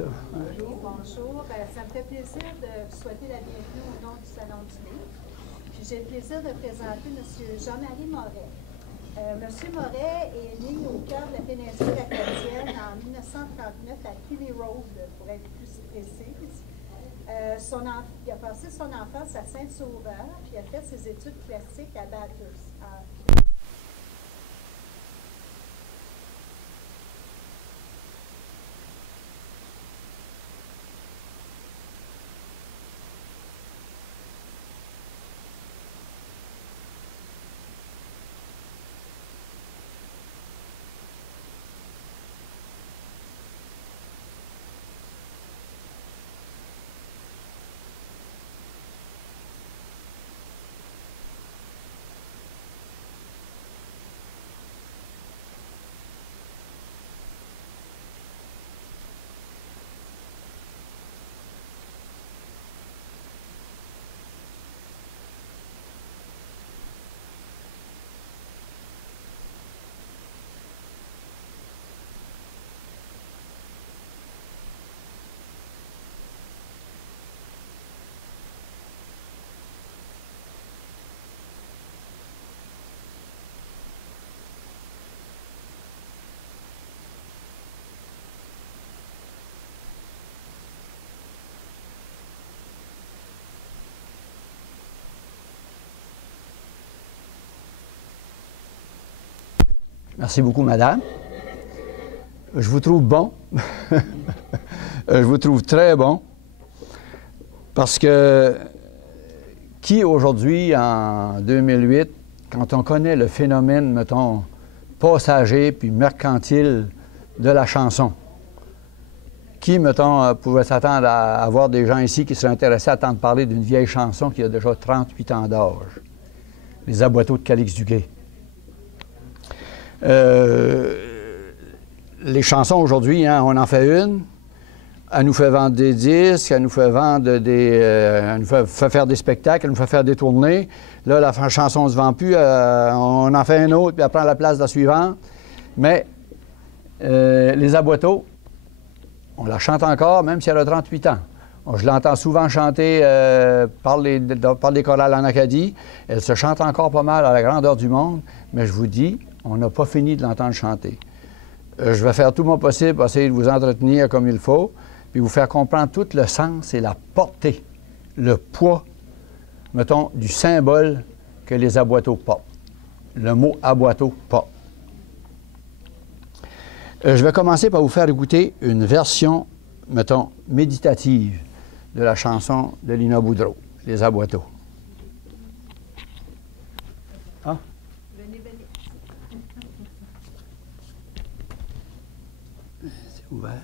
Oui, bonjour. Ça me fait plaisir de vous souhaiter la bienvenue au nom du Salon du Livre. Puis j'ai le plaisir de présenter M. Jean-Marie Moret. M. Moret est né au cœur de la péninsule acadienne en 1939 à Killy Road, pour être plus précise. Il a passé son enfance à Saint-Sauveur, puis il a fait ses études classiques à Bathurst. Merci beaucoup, madame. Je vous trouve bon. Je vous trouve très bon. Parce que qui aujourd'hui, en 2008, quand on connaît le phénomène, mettons, passager puis mercantile de la chanson, qui, mettons, pouvait s'attendre à avoir des gens ici qui seraient intéressés à entendre parler d'une vieille chanson qui a déjà 38 ans d'âge? Les Aboiteaux de Calix-du-Guay. Les chansons aujourd'hui, hein, on en fait une, elle nous fait vendre des disques, elle nous fait vendre elle nous fait faire des spectacles, elle nous fait faire des tournées. Là, la chanson ne se vend plus, on en fait un autre, puis elle prend la place de la suivante. Mais les Aboiteaux, on la chante encore, même si elle a 38 ans. Je l'entends souvent chanter par des chorales en Acadie. Elle se chante encore pas mal à la grandeur du monde, mais je vous dis, on n'a pas fini de l'entendre chanter. Je vais faire tout mon possible pour essayer de vous entretenir comme il faut, puis vous faire comprendre tout le sens et la portée, le poids, mettons, du symbole que les Aboiteaux portent. Le mot Aboiteaux porte. Je vais commencer par vous faire écouter une version, mettons, méditative de la chanson de Lina Boudreau, Les Aboiteaux. Ah? Venez, venez. C'est ouvert.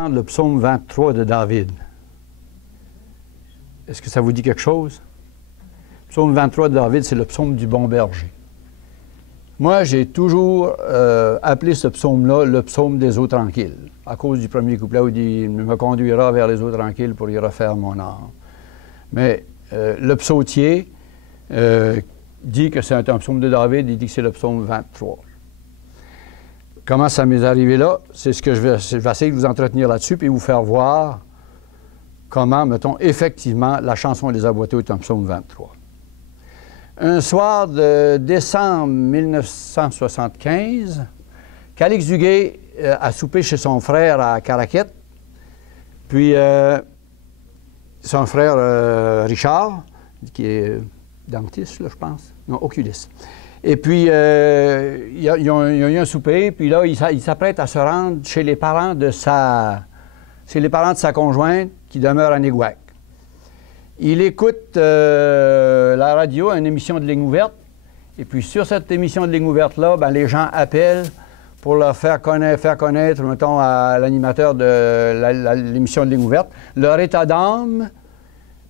entendre le psaume 23 de David. Est-ce que ça vous dit quelque chose? Le psaume 23 de David, c'est le psaume du bon berger. Moi, j'ai toujours appelé ce psaume-là le psaume des eaux tranquilles, à cause du premier couplet où il dit « Il me conduira vers les eaux tranquilles pour y refaire mon âme ». Mais le psautier dit que c'est un psaume de David, il dit que c'est le psaume 23. Comment ça m'est arrivé là? C'est ce que je vais essayer de vous entretenir là-dessus puis vous faire voir comment, mettons, effectivement, la chanson des aboiteaux est un psaume 23. Un soir de décembre 1975, Calix Duguay a soupé chez son frère à Caraquette, puis son frère Richard, qui est dentiste, là, je pense, non, oculiste. Et puis, ils ont eu un souper, puis là, il s'apprête à se rendre chez les parents de sa conjointe qui demeure à Néguac. Il écoute la radio, une émission de ligne ouverte, et puis sur cette émission de ligne ouverte-là, ben, les gens appellent pour leur faire connaître, mettons, à l'animateur de l'émission de ligne ouverte, leur état d'âme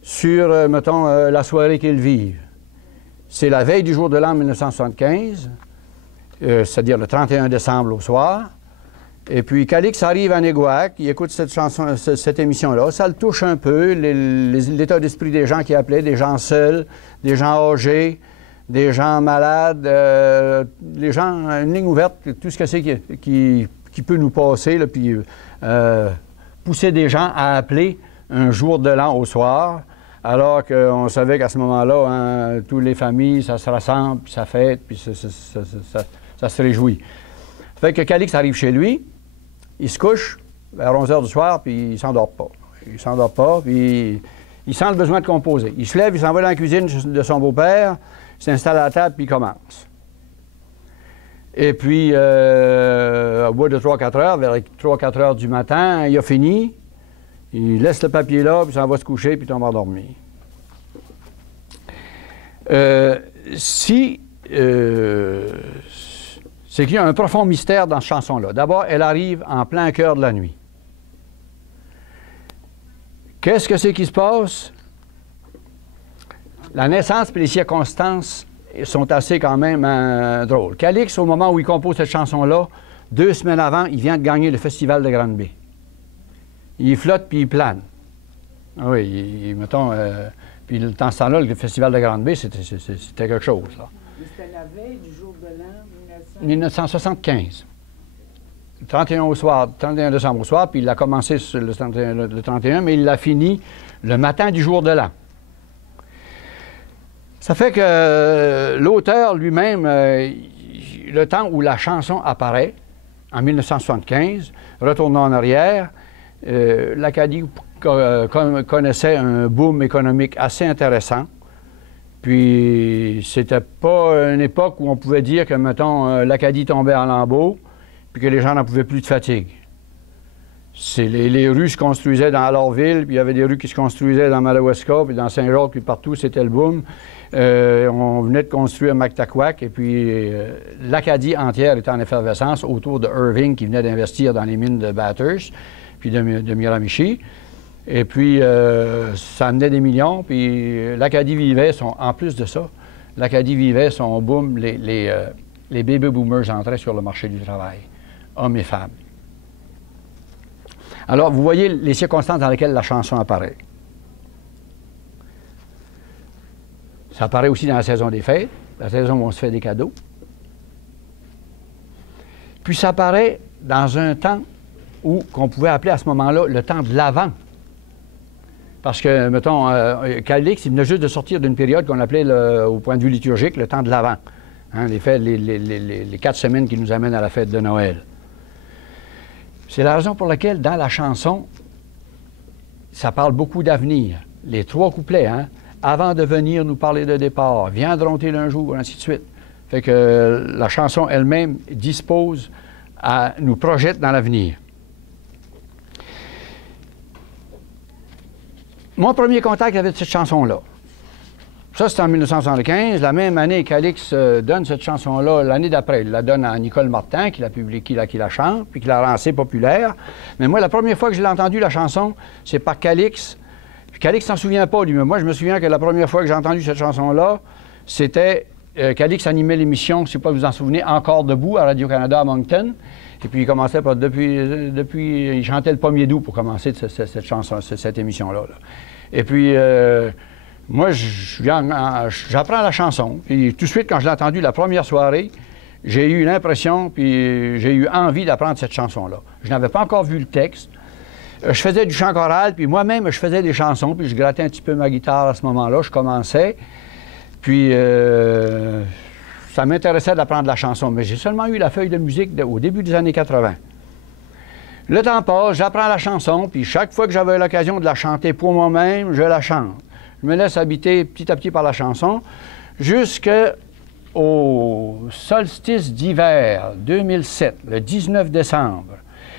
sur, mettons, la soirée qu'ils vivent. C'est la veille du jour de l'an 1975, c'est-à-dire le 31 décembre au soir. Et puis, Calix arrive à Néguac, il écoute cette émission-là. Ça le touche un peu, l'état d'esprit des gens qui appelaient, des gens seuls, des gens âgés, des gens malades, les gens, une ligne ouverte, tout ce que c'est qui peut nous passer, là, puis pousser des gens à appeler un jour de l'an au soir, alors qu'on savait qu'à ce moment-là, hein, toutes les familles, ça se rassemble, puis ça fête, puis ça se réjouit. Fait que Calix arrive chez lui, il se couche vers 11 h du soir, puis il ne s'endort pas. Il ne s'endort pas, puis il sent le besoin de composer. Il se lève, il s'en va dans la cuisine de son beau-père, il s'installe à la table, puis il commence. Et puis, au bout de 3-4 heures, vers 3-4 heures du matin, il a fini, il laisse le papier là, puis il s'en va se coucher, puis il tombe endormi. C'est qu'il y a un profond mystère dans cette chanson-là. D'abord, elle arrive en plein cœur de la nuit. Qu'est-ce que c'est qui se passe? La naissance et les circonstances sont assez quand même drôles. Calix, au moment où il compose cette chanson-là, 2 semaines avant, il vient de gagner le Festival de Grande-Bay. Il flotte puis il plane. Oui, mettons, puis dans ce temps-là, le Festival de Grande-Bay, c'était quelque chose, là. Mais c'était la veille du jour de l'an 1975. Le 31 au soir, 31 décembre au soir, puis il a commencé le 31, mais il l'a fini le matin du jour de l'an. Ça fait que l'auteur lui-même, le temps où la chanson apparaît, en 1975, retournant en arrière, l'Acadie connaissait un boom économique assez intéressant. Puis, c'était pas une époque où on pouvait dire que, mettons, l'Acadie tombait en lambeaux, puis que les gens n'en pouvaient plus de fatigue. Les rues se construisaient dans Alortville, puis il y avait des rues qui se construisaient dans Madawaska, puis dans Saint-Jacques, puis partout, c'était le boom. On venait de construire Mactaquac, et puis l'Acadie entière était en effervescence autour de Irving, qui venait d'investir dans les mines de Bathurst, puis de Miramichi. Et puis, ça amenait des millions, puis l'Acadie vivait, en plus de ça, l'Acadie vivait son boom, les baby boomers entraient sur le marché du travail, hommes et femmes. Alors, vous voyez les circonstances dans lesquelles la chanson apparaît. Ça apparaît aussi dans la saison des fêtes, la saison où on se fait des cadeaux. Puis ça apparaît dans un temps qu'on pouvait appeler à ce moment-là le temps de l'Avent. Parce que, mettons, Calix, il venait juste de sortir d'une période qu'on appelait, au point de vue liturgique, le temps de l'Avent. Hein, les 4 semaines qui nous amènent à la fête de Noël. C'est la raison pour laquelle, dans la chanson, ça parle beaucoup d'avenir. Les 3 couplets, hein, avant de venir nous parler de départ, viendront-ils un jour, ainsi de suite. Fait que la chanson elle-même dispose nous projette dans l'avenir. Mon premier contact avec cette chanson-là, Ça, c'est en 1975. La même année, Calix donne cette chanson-là. L'année d'après, il la donne à Nicole Martin, qui la publie, qui la chante, puis qui la rend assez populaire. Mais moi, la première fois que je l'ai entendue, la chanson, c'est par Calix. Calix s'en souvient pas, lui, mais moi, je me souviens que la première fois que j'ai entendu cette chanson-là, c'était Calix animait l'émission, je ne sais pas si vous en souvenez, Encore debout à Radio-Canada à Moncton. Et puis, il commençait par, depuis il chantait le Pommier doux pour commencer cette chanson, cette émission-là. Là. Et puis, moi, j'apprends la chanson. Puis tout de suite, quand je l'ai entendue la première soirée, j'ai eu l'impression, puis j'ai eu envie d'apprendre cette chanson-là. Je n'avais pas encore vu le texte. Je faisais du chant choral, puis moi-même, je faisais des chansons, puis je grattais un petit peu ma guitare à ce moment-là. Je commençais. Puis, ça m'intéressait d'apprendre la chanson. Mais j'ai seulement eu la feuille de musique au début des années 80. Le temps passe, j'apprends la chanson, puis chaque fois que j'avais l'occasion de la chanter pour moi-même, je la chante. Je me laisse habiter petit à petit par la chanson, jusqu'au solstice d'hiver 2007, le 19 décembre.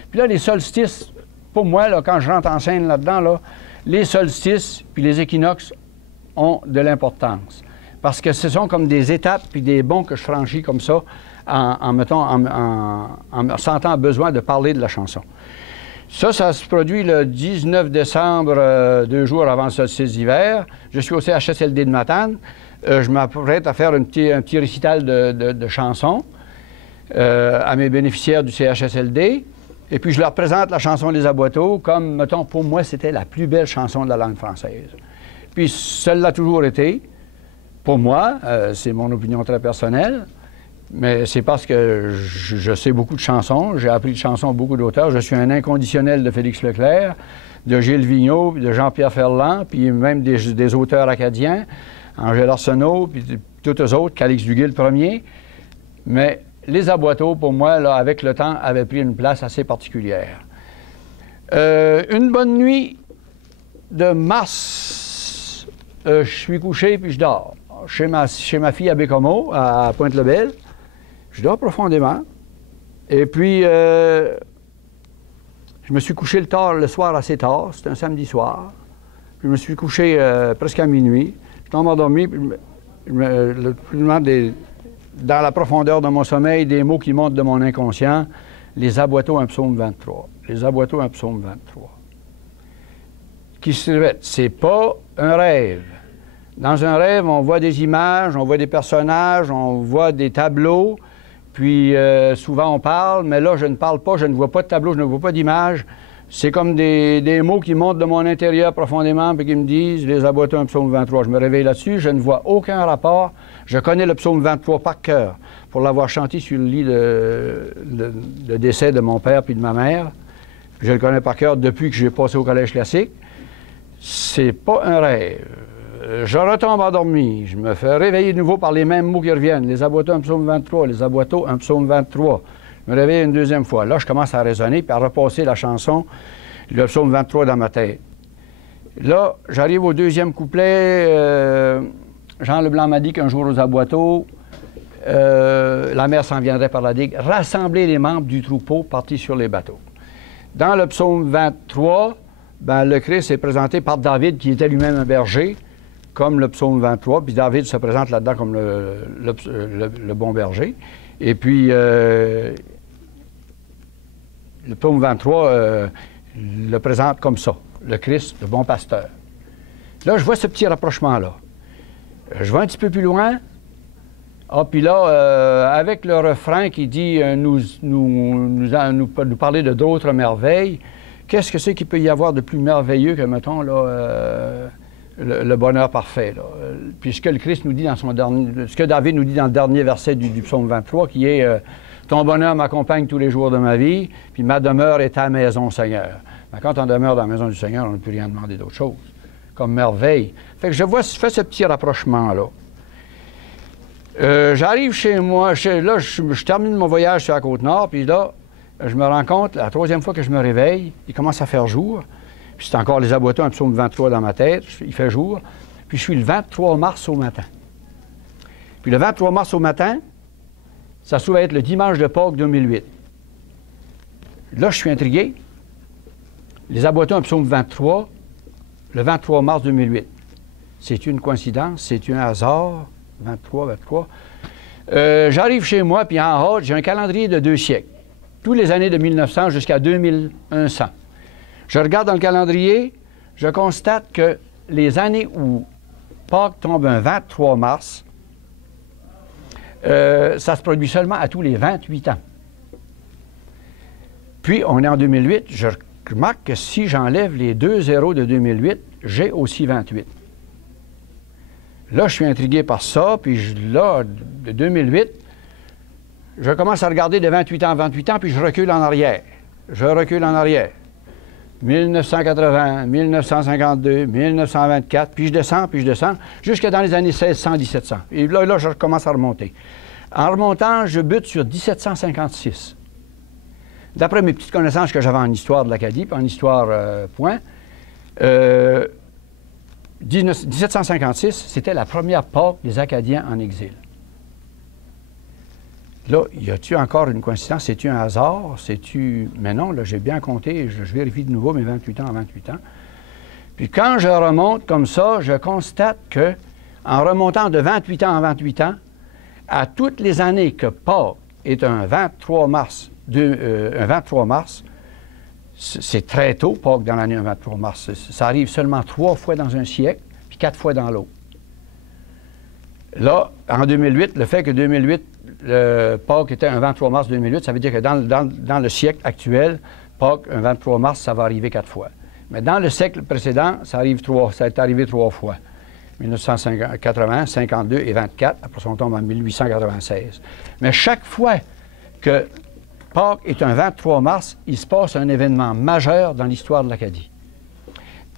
Puis là, les solstices, pour moi, là, quand je rentre en scène là-dedans, là, les solstices puis les équinoxes ont de l'importance. Parce que ce sont comme des étapes puis des bonds que je franchis comme ça en sentant besoin de parler de la chanson. Ça se produit le 19 décembre, 2 jours avant le solstice d'hiver. Je suis au CHSLD de Matane. Je m'apprête à faire un petit récital de chansons à mes bénéficiaires du CHSLD. Et puis, je leur présente la chanson des Aboiteaux comme, mettons, pour moi, c'était la plus belle chanson de la langue française. Puis, celle-là a toujours été. Pour moi, c'est mon opinion très personnelle. Mais c'est parce que je sais beaucoup de chansons, j'ai appris de chansons beaucoup d'auteurs. Je suis un inconditionnel de Félix Leclerc, de Gilles Vigneault, de Jean-Pierre Ferland, puis même des auteurs acadiens, Angèle Arsenault, puis tous eux autres, Calix Duguay le premier. Mais les Aboiteaux, pour moi, là, avec le temps, avaient pris une place assez particulière. Une bonne nuit de mars, je suis couché puis je dors. Chez ma fille à Bécomo, à Pointe-le-Bel. Je dors profondément. Et puis, je me suis couché le soir assez tard. C'était un samedi soir. Puis je me suis couché presque à minuit. Je tombe endormi. Dans la profondeur de mon sommeil, des mots qui montent de mon inconscient. Les Aboiteaux, un psaume 23. Les Aboiteaux, un psaume 23. Qui se répète. C'est pas un rêve. Dans un rêve, on voit des images, on voit des personnages, on voit des tableaux, puis souvent on parle, mais là, je ne parle pas, je ne vois pas de tableau, je ne vois pas d'image. C'est comme des mots qui montent de mon intérieur profondément, puis qui me disent « Les Aboiteaux, un psaume 23 ». Je me réveille là-dessus, je ne vois aucun rapport. Je connais le psaume 23 par cœur, pour l'avoir chanté sur le lit de décès de mon père puis de ma mère. Je le connais par cœur depuis que j'ai passé au collège classique. C'est pas un rêve. Je retombe endormi. Je me fais réveiller de nouveau par les mêmes mots qui reviennent. Les Aboiteaux, un psaume 23. Les Aboiteaux, un psaume 23. Je me réveille une deuxième fois. Là, je commence à raisonner puis à repasser la chanson, le psaume 23 dans ma tête. Là, j'arrive au deuxième couplet. Jean Leblanc m'a dit qu'un jour aux Aboiteaux, la mer s'en viendrait par la digue. Rassembler les membres du troupeau partis sur les bateaux. Dans le psaume 23, ben, le Christ est présenté par David, qui était lui-même un berger, comme le psaume 23, puis David se présente là-dedans comme le bon berger. Et puis, le psaume 23 le présente comme ça, le Christ, le bon pasteur. Là, je vois ce petit rapprochement-là. Je vais un petit peu plus loin. Ah, puis là, avec le refrain qui dit nous parler de d'autres merveilles, qu'est-ce que c'est qu'il peut y avoir de plus merveilleux que, mettons, là, le bonheur parfait, là. Puis ce que le Christ nous dit dans son dernier, ce que David nous dit dans le dernier verset du psaume 23, qui est ton bonheur m'accompagne tous les jours de ma vie, puis ma demeure est ta maison, Seigneur. Mais quand on demeure dans la maison du Seigneur, on ne peut rien demander d'autre chose, comme merveille. Fait que je fais ce petit rapprochement-là. J'arrive chez moi, là, je termine mon voyage sur la Côte-Nord, puis là, je me rends compte, la troisième fois que je me réveille, il commence à faire jour. Puis c'est encore les Aboiteaux, un psaume 23 dans ma tête, il fait jour. Puis je suis le 23 mars au matin. Puis le 23 mars au matin, ça se trouve être le dimanche de Pâques 2008. Là, je suis intrigué. Les Aboiteaux, un psaume 23, le 23 mars 2008. C'est une coïncidence, c'est un hasard. 23, 23. J'arrive chez moi, puis en haut, j'ai un calendrier de 2 siècles. Tous les années de 1900 jusqu'à 2100. Je regarde dans le calendrier, je constate que les années où Pâques tombe un 23 mars, ça se produit seulement à tous les 28 ans. Puis, on est en 2008, je remarque que si j'enlève les 2 zéros de 2008, j'ai aussi 28. Là, je suis intrigué par ça, puis là, de 2008, je commence à regarder de 28 ans en 28 ans, puis je recule en arrière. Je recule en arrière. 1980, 1952, 1924, puis je descends, jusqu'à dans les années 1600-1700. Et là, je commence à remonter. En remontant, je bute sur 1756. D'après mes petites connaissances que j'avais en histoire de l'Acadie, puis en histoire point, 1756, c'était la première Pâques des Acadiens en exil. Là, y a-t-il encore une coïncidence? C'est-tu un hasard? C'est-tu... Mais non, là, j'ai bien compté, je vérifie de nouveau mes 28 ans en 28 ans. Puis quand je remonte comme ça, je constate que, en remontant de 28 ans en 28 ans, à toutes les années que Pâques est un 23 mars, c'est très tôt, Pâques, dans l'année 23 mars. Ça arrive seulement 3 fois dans un siècle, puis 4 fois dans l'autre. Là, en 2008, le fait que 2008, Pâques était un 23 mars 2008, ça veut dire que dans le siècle actuel, Pâques, un 23 mars, ça va arriver 4 fois. Mais dans le siècle précédent, ça est arrivé 3 fois. 1980, 52 et 24, après on tombe en 1896. Mais chaque fois que Pâques est un 23 mars, il se passe un événement majeur dans l'histoire de l'Acadie.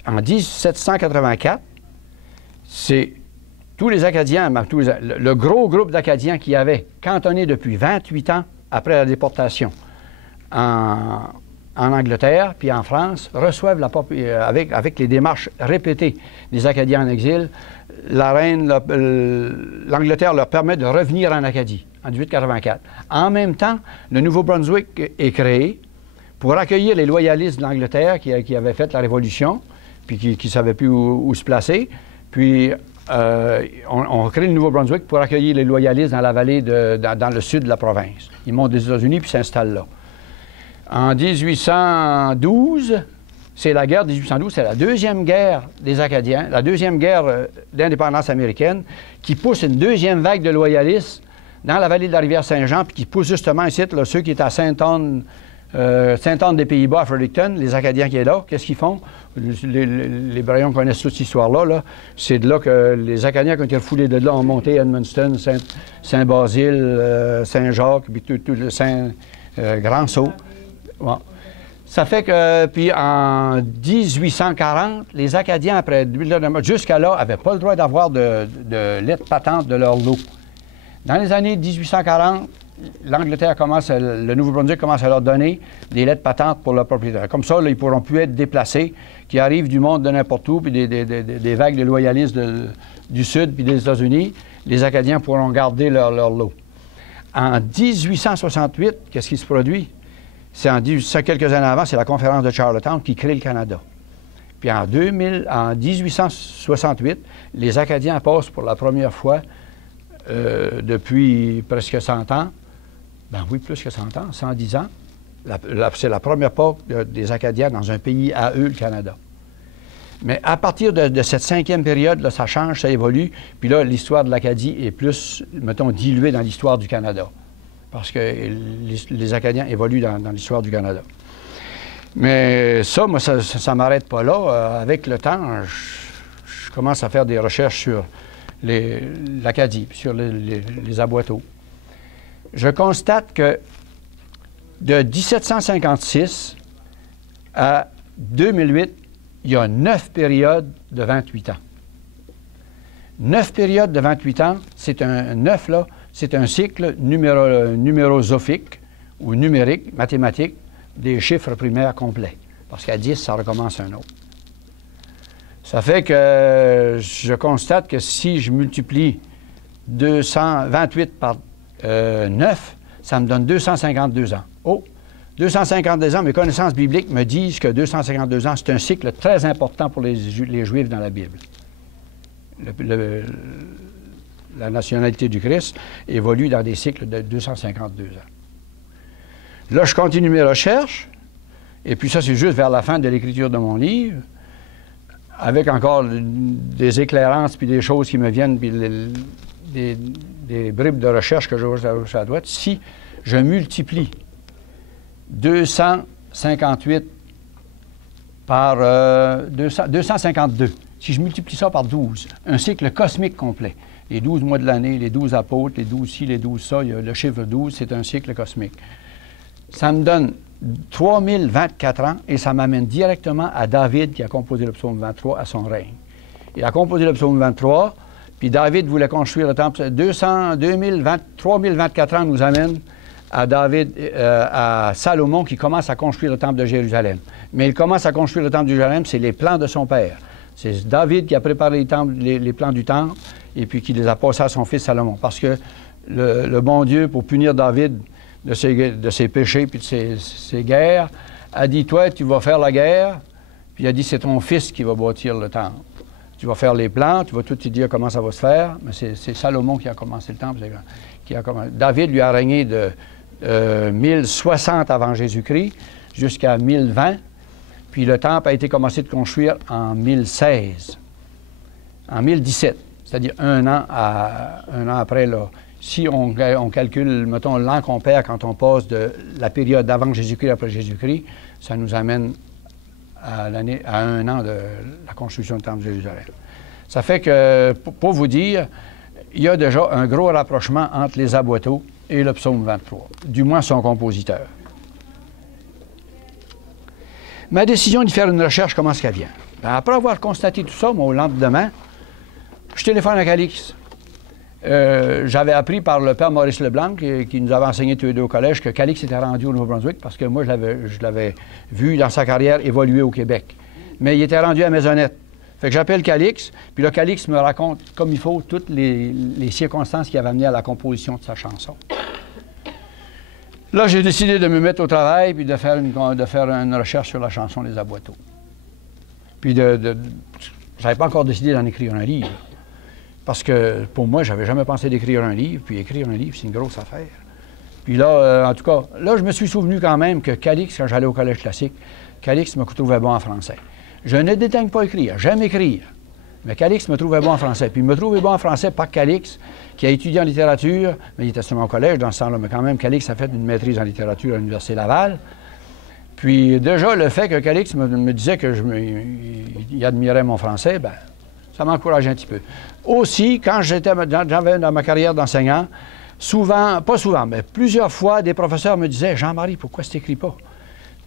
En 1784, c'est tous les Acadiens, le gros groupe d'Acadiens qui avaient cantonné depuis 28 ans après la déportation en Angleterre puis en France, reçoivent avec les démarches répétées des Acadiens en exil, la reine, l'Angleterre leur permet de revenir en Acadie en 1884. En même temps, le Nouveau-Brunswick est créé pour accueillir les loyalistes de l'Angleterre qui avaient fait la Révolution, puis qui ne savaient plus où se placer. Puis, on crée le Nouveau-Brunswick pour accueillir les loyalistes dans la vallée, dans le sud de la province. Ils montent des États-Unis puis s'installent là. En 1812, c'est la guerre de 1812, c'est la deuxième guerre des Acadiens, la deuxième guerre d'indépendance américaine, qui pousse une deuxième vague de loyalistes dans la vallée de la rivière Saint-Jean, puis qui pousse justement ici, là, ceux qui étaient à Sainte-Anne des Pays-Bas, à Fredericton, les Acadiens qui sont là, qu'est-ce qu'ils font? Les Brayons connaissent toute cette histoire-là. Là. C'est de là que les Acadiens, qui ont été refoulés de là, ont monté Edmundston, Saint-Basile, Saint-Jacques, puis tout le Saint-Grand-Sault. Bon. Ça fait que, puis en 1840, les Acadiens, jusqu'à là, n'avaient pas le droit d'avoir de lettres patentes de leur lot. Dans les années 1840, l'Angleterre le Nouveau-Brunswick commence à leur donner des lettres patentes pour leurs propriétaires. Comme ça, là, ils ne pourront plus être déplacés, qui arrivent du monde de n'importe où, puis des vagues de loyalistes du Sud puis des États-Unis. Les Acadiens pourront garder leur lot. En 1868, qu'est-ce qui se produit? C'est quelques années avant, c'est la conférence de Charlottetown qui crée le Canada. Puis en 1868, les Acadiens passent pour la première fois depuis presque 100 ans, ben oui, plus que 100 ans, 110 ans, c'est la première Pâques des Acadiens dans un pays à eux, le Canada. Mais à partir de cette 5e période, là, ça change, ça évolue, puis là, l'histoire de l'Acadie est plus, mettons, diluée dans l'histoire du Canada. Parce que les Acadiens évoluent dans l'histoire du Canada. Mais ça, moi, ça ne m'arrête pas là. Avec le temps, je commence à faire des recherches sur l'Acadie, sur les aboiteaux. Je constate que de 1756 à 2008, il y a 9 périodes de 28 ans. 9 périodes de 28 ans, c'est un 9, là, c'est un cycle numérosophique ou numérique, mathématique, des chiffres primaires complets. Parce qu'à 10, ça recommence un autre. Ça fait que je constate que si je multiplie 228 par 9, ça me donne 252 ans. Oh! 252 ans, mes connaissances bibliques me disent que 252 ans, c'est un cycle très important pour les Juifs dans la Bible. la nationalité du Christ évolue dans des cycles de 252 ans. Là, je continue mes recherches, et puis ça, c'est juste vers la fin de l'écriture de mon livre, avec encore des éclairances, puis des choses qui me viennent, puis des bribes de recherche que je vois à gauche à droite. Si je multiplie 258 par 252, si je multiplie ça par 12, un cycle cosmique complet, les 12 mois de l'année, les 12 apôtres, les 12 ci, les 12 ça, il y a le chiffre 12, c'est un cycle cosmique. Ça me donne 3024 ans et ça m'amène directement à David qui a composé le psaume 23 à son règne. Il a composé le psaume 23, puis David voulait construire le temple. 3024 ans nous amène à David, à Salomon qui commence à construire le temple de Jérusalem. Mais il commence à construire le temple de Jérusalem, c'est les plans de son père. C'est David qui a préparé les plans du temple et puis qui les a passés à son fils Salomon. Parce que le bon Dieu, pour punir David de ses péchés puis de ses guerres, a dit, toi, tu vas faire la guerre, puis il a dit, c'est ton fils qui va bâtir le temple. Tu vas faire les plans, tu vas tout te dire comment ça va se faire, mais c'est Salomon qui a commencé le temple. David lui a régné de 1060 avant Jésus-Christ jusqu'à 1020, puis le temple a été commencé de construire en 1016, en 1017, c'est-à-dire un an après là. Si on calcule, mettons, l'an qu'on perd quand on passe de la période d'avant Jésus-Christ après Jésus-Christ, ça nous amène à un an de la construction du temple de Jérusalem. Ça fait que, pour vous dire, il y a déjà un gros rapprochement entre les aboiteaux et le psaume 23, du moins son compositeur. Ma décision de faire une recherche, comment est-ce qu'elle vient? Bien, après avoir constaté tout ça, moi, au lendemain, je téléphone à Calix. J'avais appris par le père Maurice Leblanc, qui nous avait enseigné tous les deux au collège, que Calix était rendu au Nouveau-Brunswick, parce que moi, je l'avais vu dans sa carrière évoluer au Québec. Mais il était rendu à Maisonnette. Fait que j'appelle Calix, puis là, Calix me raconte comme il faut toutes les circonstances qui avaient amené à la composition de sa chanson. Là, j'ai décidé de me mettre au travail, puis de faire une recherche sur la chanson des aboiteaux. Puis je n'avais pas encore décidé d'en écrire un livre. Parce que, pour moi, je n'avais jamais pensé d'écrire un livre, puis écrire un livre, c'est une grosse affaire. Puis là, en tout cas, là, je me suis souvenu quand même que Calix, quand j'allais au collège classique, Calix me trouvait bon en français. Je ne dédaigne pas écrire, j'aime écrire, mais Calix me trouvait bon en français. Puis il me trouvait bon en français par Calix, qui a étudié en littérature, mais il était seulement au collège dans ce temps-là, mais quand même, Calix a fait une maîtrise en littérature à l'Université Laval. Puis déjà, le fait que Calix me disait qu'il admirait mon français, bien, ça m'encourageait un petit peu. Aussi, quand j'avais dans ma carrière d'enseignant, souvent, pas souvent, mais plusieurs fois, des professeurs me disaient « Jean-Marie, pourquoi tu n'écris pas?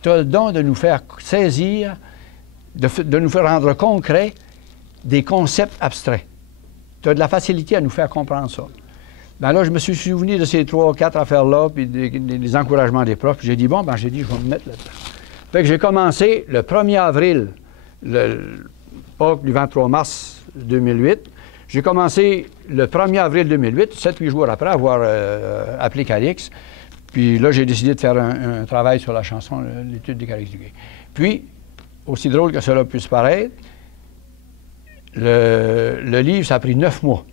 Tu as le don de nous faire saisir, de nous faire rendre concret des concepts abstraits. Tu as de la facilité à nous faire comprendre ça. » Bien là, je me suis souvenu de ces 3 ou 4 affaires-là, puis des encouragements des profs. J'ai dit « Bon, ben j'ai dit, je vais me mettre là-dedans. » Fait que j'ai commencé le 1er avril, pas du 23 mars 2008. J'ai commencé le 1er avril 2008, 7-8 jours après avoir appelé Calix. Puis là, j'ai décidé de faire un travail sur la chanson, l'étude des Calix du Gay. Puis, aussi drôle que cela puisse paraître, le livre, ça a pris 9 mois.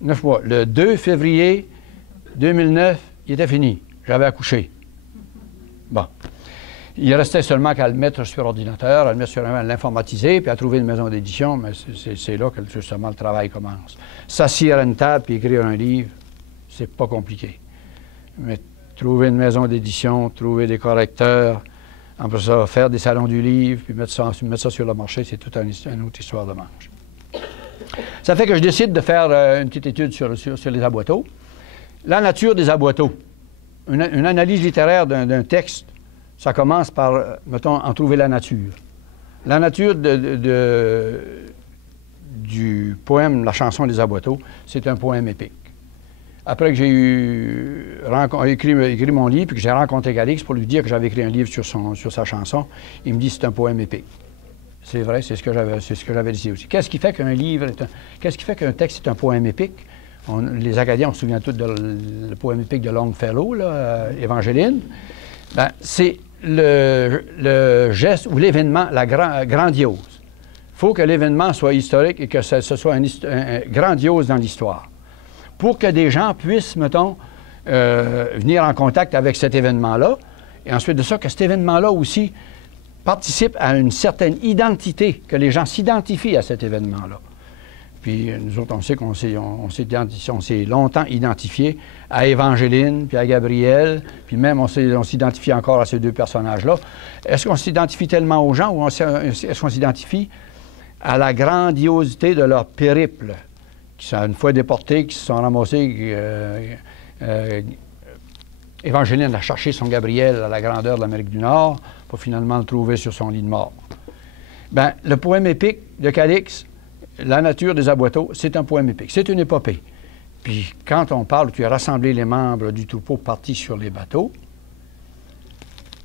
9 mois. Le 2 février 2009, il était fini. J'avais accouché. Bon. Il restait seulement qu'à le mettre sur ordinateur, à le mettre sur l'informatiser, puis à trouver une maison d'édition, mais c'est là que justement le travail commence. S'assier à une table puis écrire un livre, c'est pas compliqué. Mais trouver une maison d'édition, trouver des correcteurs, après ça, faire des salons du livre, puis mettre ça sur le marché, c'est toute une autre histoire de manche. Ça fait que je décide de faire une petite étude sur les aboiteaux. La nature des aboiteaux. Une analyse littéraire d'un texte. Ça commence par, mettons, en trouver la nature. La nature du poème La chanson des aboiteaux, c'est un poème épique. Après que j'ai écrit mon livre, puis que j'ai rencontré Calix pour lui dire que j'avais écrit un livre sur sa chanson, il me dit c'est un poème épique. C'est vrai, c'est ce que j'avais dit aussi. Qu'est-ce qui fait qu'est-ce qui fait qu'un texte est un poème épique? Les Acadiens, on se souvient tous le poème épique de Longfellow, là, Évangeline. Ben, c'est le geste ou l'événement grandiose. faut que l'événement soit historique et que ce soit grandiose dans l'histoire. Pour que des gens puissent, mettons, venir en contact avec cet événement-là, et ensuite de ça, que cet événement-là aussi participe à une certaine identité, que les gens s'identifient à cet événement-là. Puis nous autres, on sait qu'on s'est longtemps identifié à Évangeline, puis à Gabriel, puis même on s'identifie encore à ces deux personnages-là. Est-ce qu'on s'identifie tellement aux gens ou est-ce qu'on s'identifie à la grandiosité de leur périple, qui sont une fois déportés, qui se sont ramassés... Évangeline a cherché son Gabriel à la grandeur de l'Amérique du Nord pour finalement le trouver sur son lit de mort. Bien, le poème épique de Calix, La nature des Aboiteaux, c'est un poème épique, c'est une épopée. Puis quand on parle, tu as rassemblé les membres du troupeau partis sur les bateaux,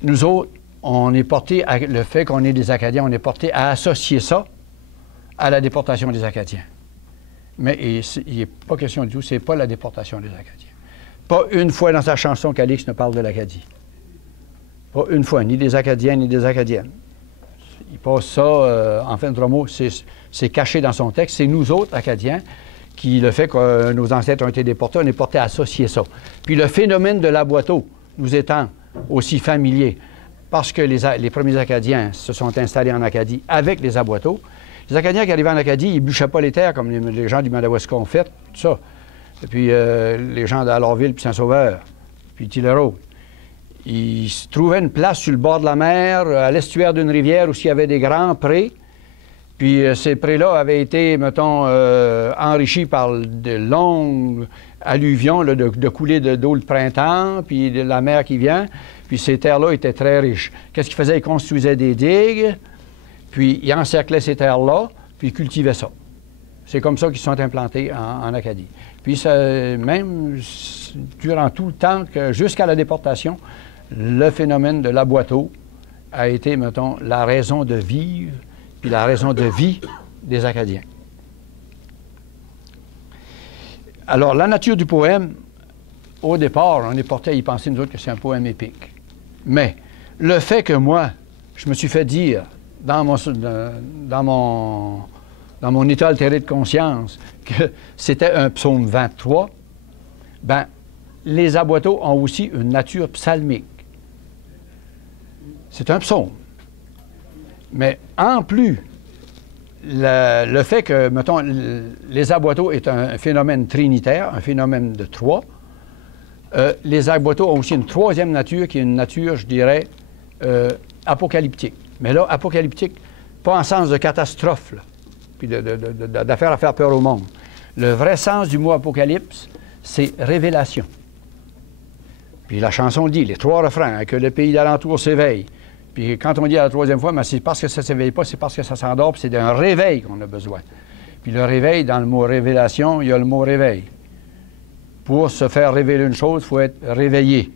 nous autres, on est porté à le fait qu'on est des Acadiens, on est porté à associer ça à la déportation des Acadiens. Mais il n'est pas question du tout, c'est pas la déportation des Acadiens. Pas une fois dans sa chanson, Calix ne parle de l'Acadie. Pas une fois, ni des Acadiens, ni des Acadiennes. Il passe ça, en fin de mots, c'est caché dans son texte. C'est nous autres, Acadiens, qui, le fait que nos ancêtres ont été déportés, on est portés à associer ça. Puis le phénomène de l'Aboiteau nous étant aussi familier, parce que les premiers Acadiens se sont installés en Acadie avec les Aboiteaux. Les Acadiens qui arrivaient en Acadie, ils ne bûchaient pas les terres comme les gens du Madawaska ont fait, tout ça. Et puis les gens d'Alortville, puis Saint-Sauveur, puis Tillereau. Ils se trouvaient une place sur le bord de la mer, à l'estuaire d'une rivière où il y avait des grands prés. Puis ces prés-là avaient été, mettons, enrichis par de longues alluvions de coulées d'eau le printemps, puis de la mer qui vient. Puis ces terres-là étaient très riches. Qu'est-ce qu'ils faisaient? Ils construisaient des digues, puis ils encerclaient ces terres-là, puis ils cultivaient ça. C'est comme ça qu'ils se sont implantés en Acadie. Puis ça, même durant tout le temps, jusqu'à la déportation, le phénomène de l'Aboiteau a été, mettons, la raison de vivre, puis la raison de vie des Acadiens. Alors, la nature du poème, au départ, on est porté à y penser, nous autres, que c'est un poème épique. Mais le fait que moi, je me suis fait dire, dans mon état altéré de conscience, que c'était un psaume 23, bien, les Aboiteaux ont aussi une nature psalmique. C'est un psaume. Mais en plus, le fait que, mettons, les Aboiteaux est un phénomène trinitaire, un phénomène de trois, les Aboiteaux ont aussi une troisième nature qui est une nature, je dirais, apocalyptique. Mais là, apocalyptique, pas en sens de catastrophe, là, puis d'affaires à faire peur au monde. Le vrai sens du mot apocalypse, c'est révélation. Puis la chanson le dit, les trois refrains, hein, que le pays d'alentour s'éveille. Puis quand on dit à la troisième fois, mais c'est parce que ça ne s'éveille pas, c'est parce que ça s'endort, puis c'est d'un réveil qu'on a besoin. Puis le réveil, dans le mot révélation, il y a le mot réveil. Pour se faire révéler une chose, il faut être réveillé.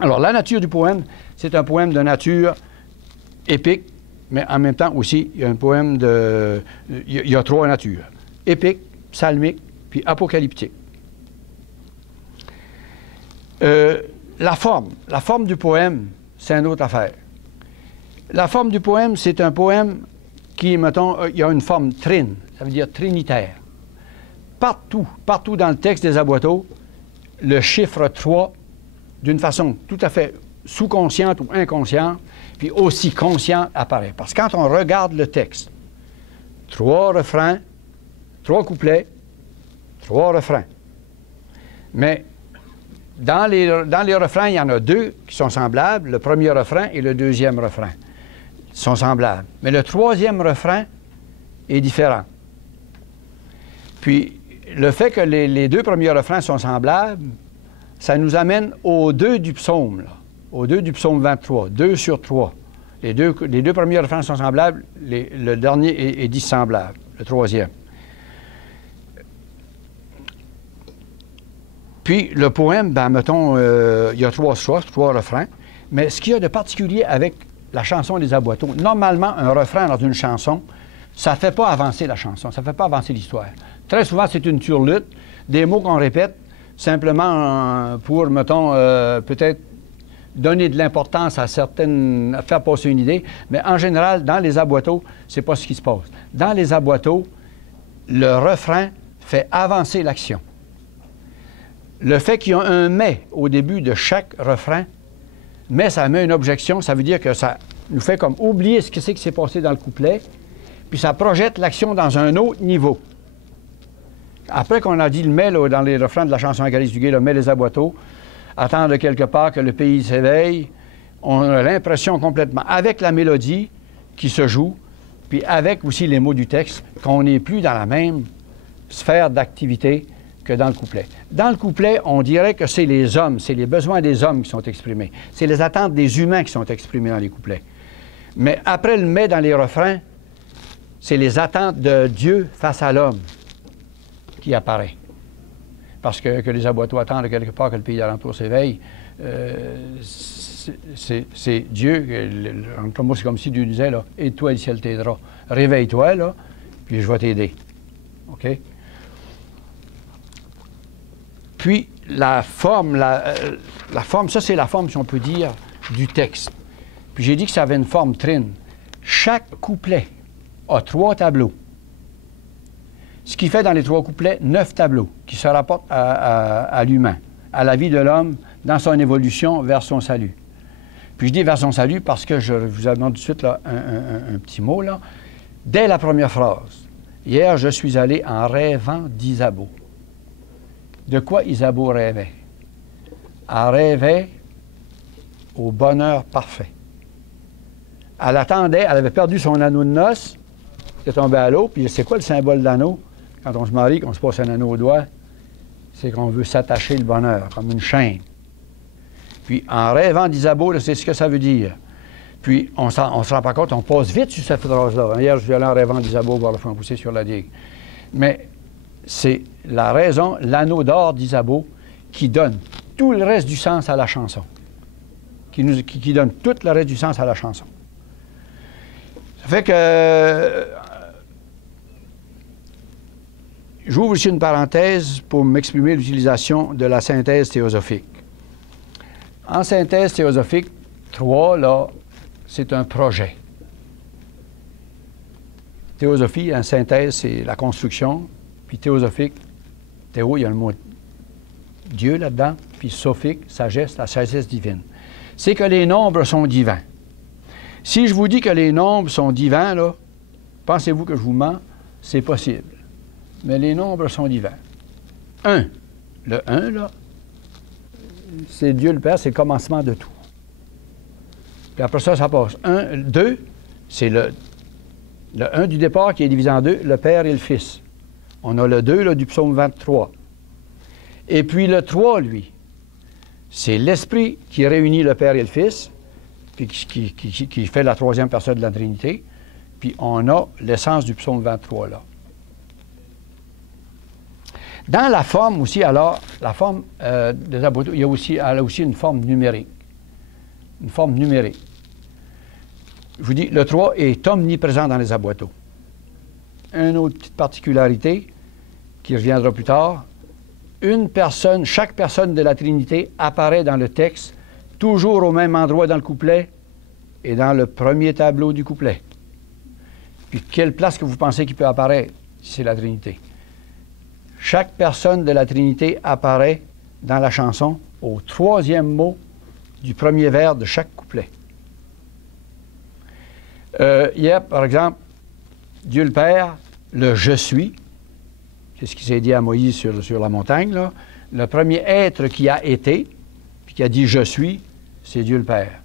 Alors, la nature du poème, c'est un poème de nature épique, mais en même temps aussi, il y a un poème de... Il y a trois natures. Épique, psalmique, puis apocalyptique. La forme du poème, c'est une autre affaire. La forme du poème, c'est un poème qui, mettons, il y a une forme trine, ça veut dire trinitaire. Partout dans le texte des Aboiteaux, le chiffre 3, d'une façon tout à fait sous-consciente ou inconsciente, puis aussi consciente, apparaît. Parce que quand on regarde le texte, 3 refrains, 3 couplets, 3 refrains. Mais dans les refrains, il y en a 2 qui sont semblables, le premier refrain et le deuxième refrain sont semblables. Mais le troisième refrain est différent. Puis, le fait que les 2 premiers refrains sont semblables, ça nous amène aux 2 du psaume, là, aux 2 du psaume 23, 2 sur 3. Les deux premiers refrains sont semblables, le dernier est dissemblable, le troisième. Puis, le poème, ben, mettons, il y a 3 strophes, 3 refrains, mais ce qu'il y a de particulier avec la chanson des Aboiteaux, normalement, un refrain dans une chanson, ça ne fait pas avancer la chanson, ça ne fait pas avancer l'histoire. Très souvent, c'est une turlute, des mots qu'on répète simplement pour, mettons, peut-être donner de l'importance à certaines, à faire passer une idée, mais en général, dans les aboiteaux, c'est pas ce qui se passe. Dans les aboiteaux, le refrain fait avancer l'action. Le fait qu'il y a un « mais » au début de chaque refrain, mais ça met une objection, ça veut dire que ça nous fait comme oublier ce qui s'est passé dans le couplet, puis ça projette l'action dans un autre niveau. Après qu'on a dit le « mais » là, dans les refrains de la chanson Calice du Gué, le « mais les aboiteaux », attendre quelque part que le pays s'éveille, on a l'impression complètement, avec la mélodie qui se joue, puis avec aussi les mots du texte, qu'on n'est plus dans la même sphère d'activité que dans le couplet. Dans le couplet, on dirait que c'est les hommes, c'est les besoins des hommes qui sont exprimés. C'est les attentes des humains qui sont exprimées dans les couplets. Mais après le « mais » dans les refrains, c'est les attentes de Dieu face à l'homme qui apparaît. Parce que les aboiteaux attendent quelque part que le pays d'alentour s'éveille, c'est Dieu, moi c'est comme si Dieu disait, là, « Et toi, le ciel t'aidera. Réveille-toi, là, puis je vais t'aider. » OK? Puis, la forme, ça, c'est la forme, si on peut dire, du texte. Puis, j'ai dit que ça avait une forme trine. Chaque couplet a 3 tableaux. Ce qui fait dans les 3 couplets 9 tableaux qui se rapportent à l'humain, à la vie de l'homme dans son évolution vers son salut. Puis, je dis vers son salut parce que je vous demande tout de suite là, un petit mot, là. Dès la première phrase, « Hier, je suis allé en rêvant d'Isabeau. » De quoi Isabeau rêvait? Elle rêvait au bonheur parfait. Elle attendait, elle avait perdu son anneau de noces, il est tombé à l'eau, puis c'est quoi le symbole de l'anneau? Quand on se marie, qu'on se passe un anneau au doigt, c'est qu'on veut s'attacher le bonheur, comme une chaîne. Puis en rêvant d'Isabeau, c'est ce que ça veut dire. Puis on se rend pas compte, on passe vite sur cette phrase-là. Hier, je suis allé en rêvant d'Isabeau voir le foin pousser sur la digue. Mais c'est la raison, l'anneau d'or d'Isabeau, qui donne tout le reste du sens à la chanson. Qui donne tout le reste du sens à la chanson. Ça fait que... J'ouvre ici une parenthèse pour m'exprimer l'utilisation de la synthèse théosophique. En synthèse théosophique, 3, là, c'est un projet. Théosophie, en synthèse, c'est la construction. Puis théosophique, théo, il y a le mot Dieu là-dedans, puis sophique, sagesse, la sagesse divine. C'est que les nombres sont divins. Si je vous dis que les nombres sont divins, là, pensez-vous que je vous mens? C'est possible. Mais les nombres sont divins. 1, le 1, là, c'est Dieu le Père, c'est le commencement de tout. Puis après ça, ça passe. 1, 2, c'est le 1 du départ qui est divisé en 2, le Père et le Fils. On a le 2 là, du psaume 23. Et puis le 3, lui, c'est l'Esprit qui réunit le Père et le Fils, puis qui fait la 3e personne de la Trinité. Puis on a l'essence du psaume 23 là. Dans la forme aussi, alors, la forme des aboiteaux, elle a aussi une forme numérique. Une forme numérique. Je vous dis, le 3 est omniprésent dans les aboiteaux. Une autre petite particularité, qui reviendra plus tard, chaque personne de la Trinité apparaît dans le texte, toujours au même endroit dans le couplet et dans le premier tableau du couplet. Puis quelle place que vous pensez qu'il peut apparaître? C'est la Trinité. Chaque personne de la Trinité apparaît dans la chanson au 3e mot du premier vers de chaque couplet. Hier, par exemple, Dieu le Père, le « je suis », c'est ce qui s'est dit à Moïse sur la montagne, là. Le premier être qui a été, puis qui a dit « je suis », c'est Dieu le Père.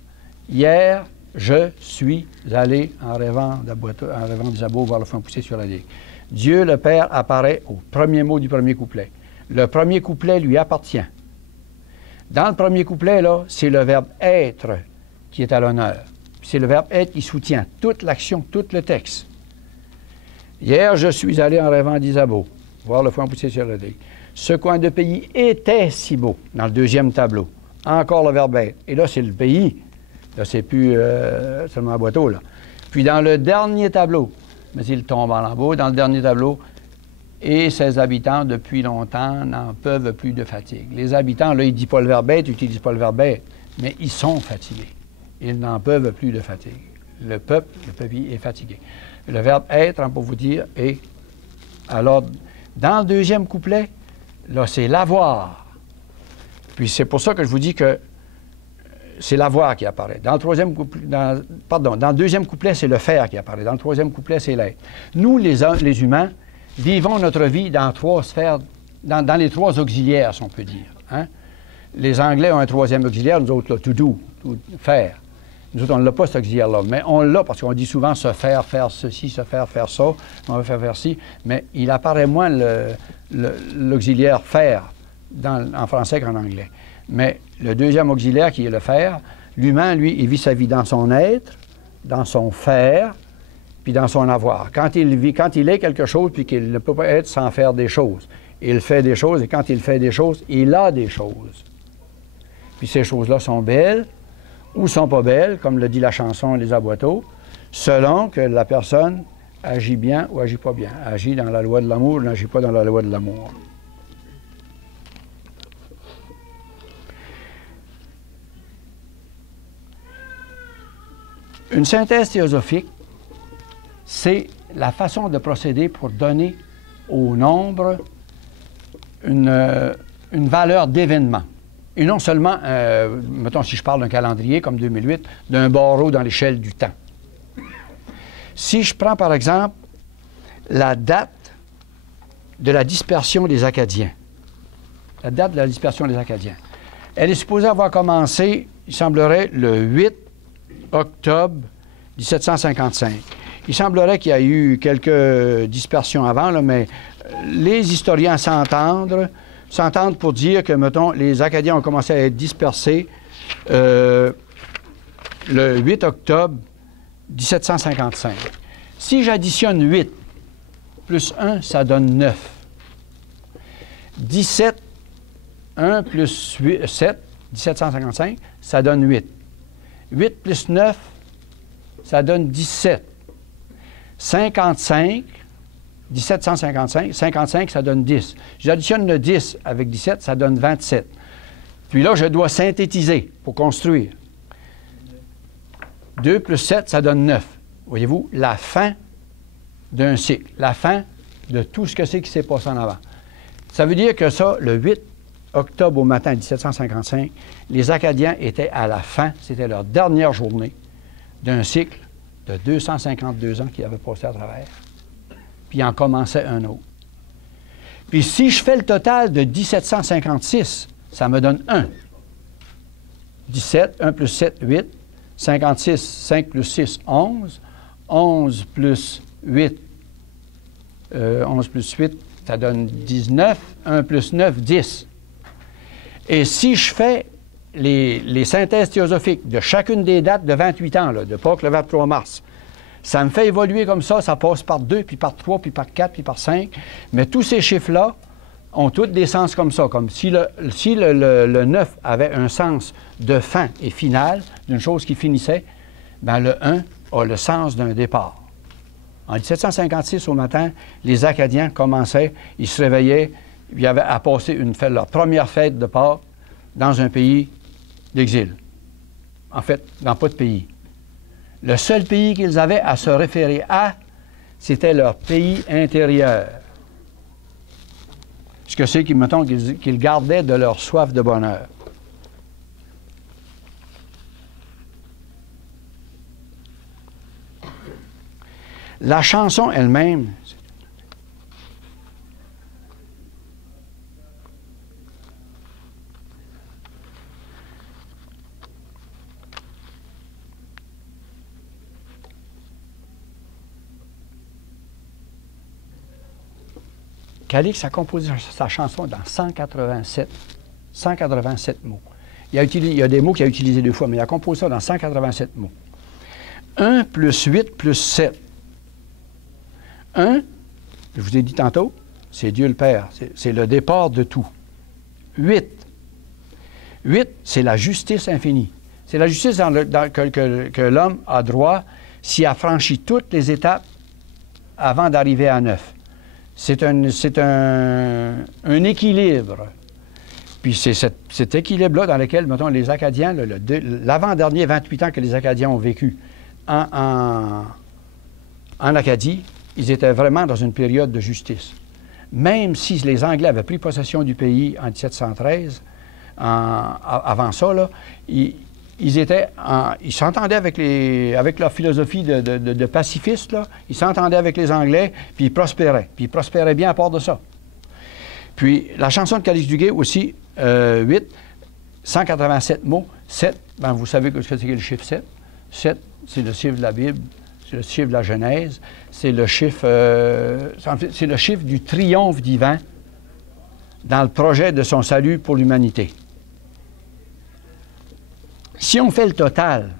Hier, je suis allé en rêvant d'Isabeau voir le foin pousser sur la digue. Dieu le Père apparaît au premier mot du premier couplet. Le premier couplet lui appartient. Dans le premier couplet, là, c'est le verbe « être » qui est à l'honneur. C'est le verbe « être » qui soutient toute l'action, tout le texte. Hier, je suis allé en rêvant d'Isabeau voir le foin pousser sur la digue. Ce coin de pays était si beau, dans le 2e tableau. Encore le verbe « être ». Et là, c'est le pays. Là, c'est plus seulement un boiteau, là. Puis dans le dernier tableau, mais il tombe en lambeaux, dans le dernier tableau, « Et ses habitants, depuis longtemps, n'en peuvent plus de fatigue. » Les habitants, là, il ne dit pas le verbe « être », il n'utilise pas le verbe « être ». mais ils sont fatigués. Ils n'en peuvent plus de fatigue. Le peuple est fatigué. Le verbe être, pour vous dire, est. Alors, dans le deuxième couplet, là, c'est l'avoir. Puis c'est pour ça que je vous dis que c'est l'avoir qui apparaît. Dans le troisième couplet, dans le deuxième couplet, c'est le faire qui apparaît. Dans le troisième couplet, c'est l'être. Nous, les humains, vivons notre vie dans trois sphères, dans les trois auxiliaires, si on peut dire. Hein? Les Anglais ont un troisième auxiliaire, nous autres, là, to do, faire. Nous autres, on ne l'a pas, cet auxiliaire-là, mais on l'a parce qu'on dit souvent se faire ceci, se faire ça, on va faire ci, mais il apparaît moins l'auxiliaire faire en français qu'en anglais. Mais le deuxième auxiliaire, qui est le faire, l'humain, lui, il vit sa vie dans son être, dans son faire, puis dans son avoir. Quand il est quelque chose, puis qu'il ne peut pas être sans faire des choses. Il fait des choses, et quand il fait des choses, il a des choses. Puis ces choses-là sont belles, ou sont pas belles, comme le dit la chanson Les Aboiteaux, selon que la personne agit bien ou agit pas bien. Agit dans la loi de l'amour ou n'agit pas dans la loi de l'amour. Une synthèse théosophique, c'est la façon de procéder pour donner au nombre une valeur d'événement. Et non seulement, mettons, si je parle d'un calendrier comme 2008, d'un barreau dans l'échelle du temps. Si je prends, par exemple, la date de la dispersion des Acadiens, elle est supposée avoir commencé, il semblerait, le 8 octobre 1755. Il semblerait qu'il y a eu quelques dispersions avant, là, mais les historiens s'entendent pour dire que, mettons, les Acadiens ont commencé à être dispersés le 8 octobre 1755. Si j'additionne 8 plus 1, ça donne 9. 17, 1 plus 8, 7, 1755, ça donne 8. 8 plus 9, ça donne 17. 55, 1755, 55, ça donne 10. J'additionne le 10 avec 17, ça donne 27. Puis là, je dois synthétiser pour construire. 2 plus 7, ça donne 9. Voyez-vous, la fin d'un cycle, la fin de tout ce que c'est qui s'est passé en avant. Ça veut dire que ça, le 8 octobre au matin 1755, les Acadiens étaient à la fin, c'était leur dernière journée d'un cycle de 252 ans qu'ils avaient passé à travers. Puis il en commençait un autre. Puis si je fais le total de 1756, ça me donne 1. 17, 1 plus 7, 8. 56, 5 plus 6, 11. 11 plus 8, 11 plus 8, ça donne 19. 1 plus 9, 10. Et si je fais les synthèses théosophiques de chacune des dates de 28 ans, là, de Pâques le 23 mars, ça me fait évoluer comme ça passe par 2, puis par 3, puis par 4, puis par 5. Mais tous ces chiffres-là ont tous des sens comme ça. Comme si le 9 avait un sens de fin et finale, d'une chose qui finissait, bien le 1 a le sens d'un départ. En 1756, au matin, les Acadiens commençaient, ils se réveillaient, ils avaient à passer leur première fête de Pâques dans un pays d'exil. En fait, dans pas de pays. Le seul pays qu'ils avaient à se référer à, c'était leur pays intérieur. Ce que c'est qu'ils gardaient de leur soif de bonheur. La chanson elle-même, Calix a composé sa chanson dans 187 mots. Il y a des mots qu'il a utilisés 2 fois, mais il a composé ça dans 187 mots. 1 plus 8 plus 7. 1, je vous ai dit tantôt, c'est Dieu le Père, c'est le départ de tout. 8. 8, c'est la justice infinie. C'est la justice que l'homme a droit s'il a franchi toutes les étapes avant d'arriver à 9. C'est un équilibre. Puis c'est cet équilibre-là dans lequel, mettons, les Acadiens, l'avant-dernier 28 ans que les Acadiens ont vécu en Acadie, ils étaient vraiment dans une période de justice. Même si les Anglais avaient pris possession du pays en 1713, avant ça, là, ils s'entendaient avec leur philosophie de pacifistes, là. Ils s'entendaient avec les Anglais, puis ils prospéraient. Puis ils prospéraient bien à part de ça. Puis la chanson de Calice du Guet aussi, 8, 187 mots. 7, ben, vous savez ce que c'est que le chiffre 7. 7, c'est le chiffre de la Bible, c'est le chiffre de la Genèse, c'est le chiffre du triomphe divin dans le projet de son salut pour l'humanité. Si on fait le total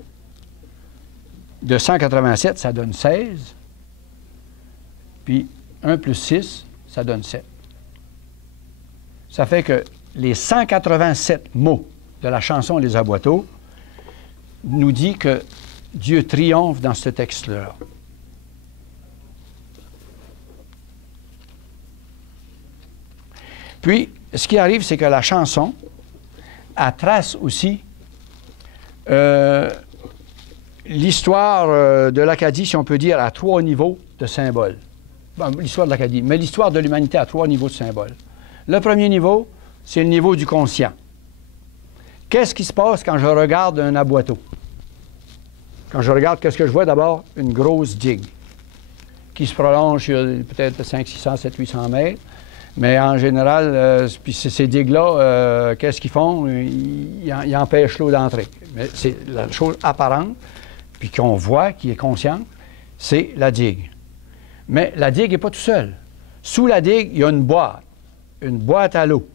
de 187, ça donne 16, puis 1 plus 6, ça donne 7. Ça fait que les 187 mots de la chanson Les Aboiteaux nous dit que Dieu triomphe dans ce texte-là. Puis, ce qui arrive, c'est que la chanson, elle trace aussi l'histoire de l'Acadie, si on peut dire, à 3 niveaux de symboles. Bon, l'histoire de l'Acadie, mais l'histoire de l'humanité à 3 niveaux de symboles. Le premier niveau, c'est le niveau du conscient. Qu'est-ce qui se passe quand je regarde un aboiteau? Quand je regarde, qu'est-ce que je vois? D'abord, une grosse digue qui se prolonge sur peut-être 500, 600, 700, 800 mètres. Mais en général, puis ces digues-là, qu'est-ce qu'ils font? Ils empêchent l'eau d'entrer. Mais c'est la chose apparente, puis qu'on voit, qui est consciente, c'est la digue. Mais la digue n'est pas tout seule. Sous la digue, il y a une boîte à l'eau.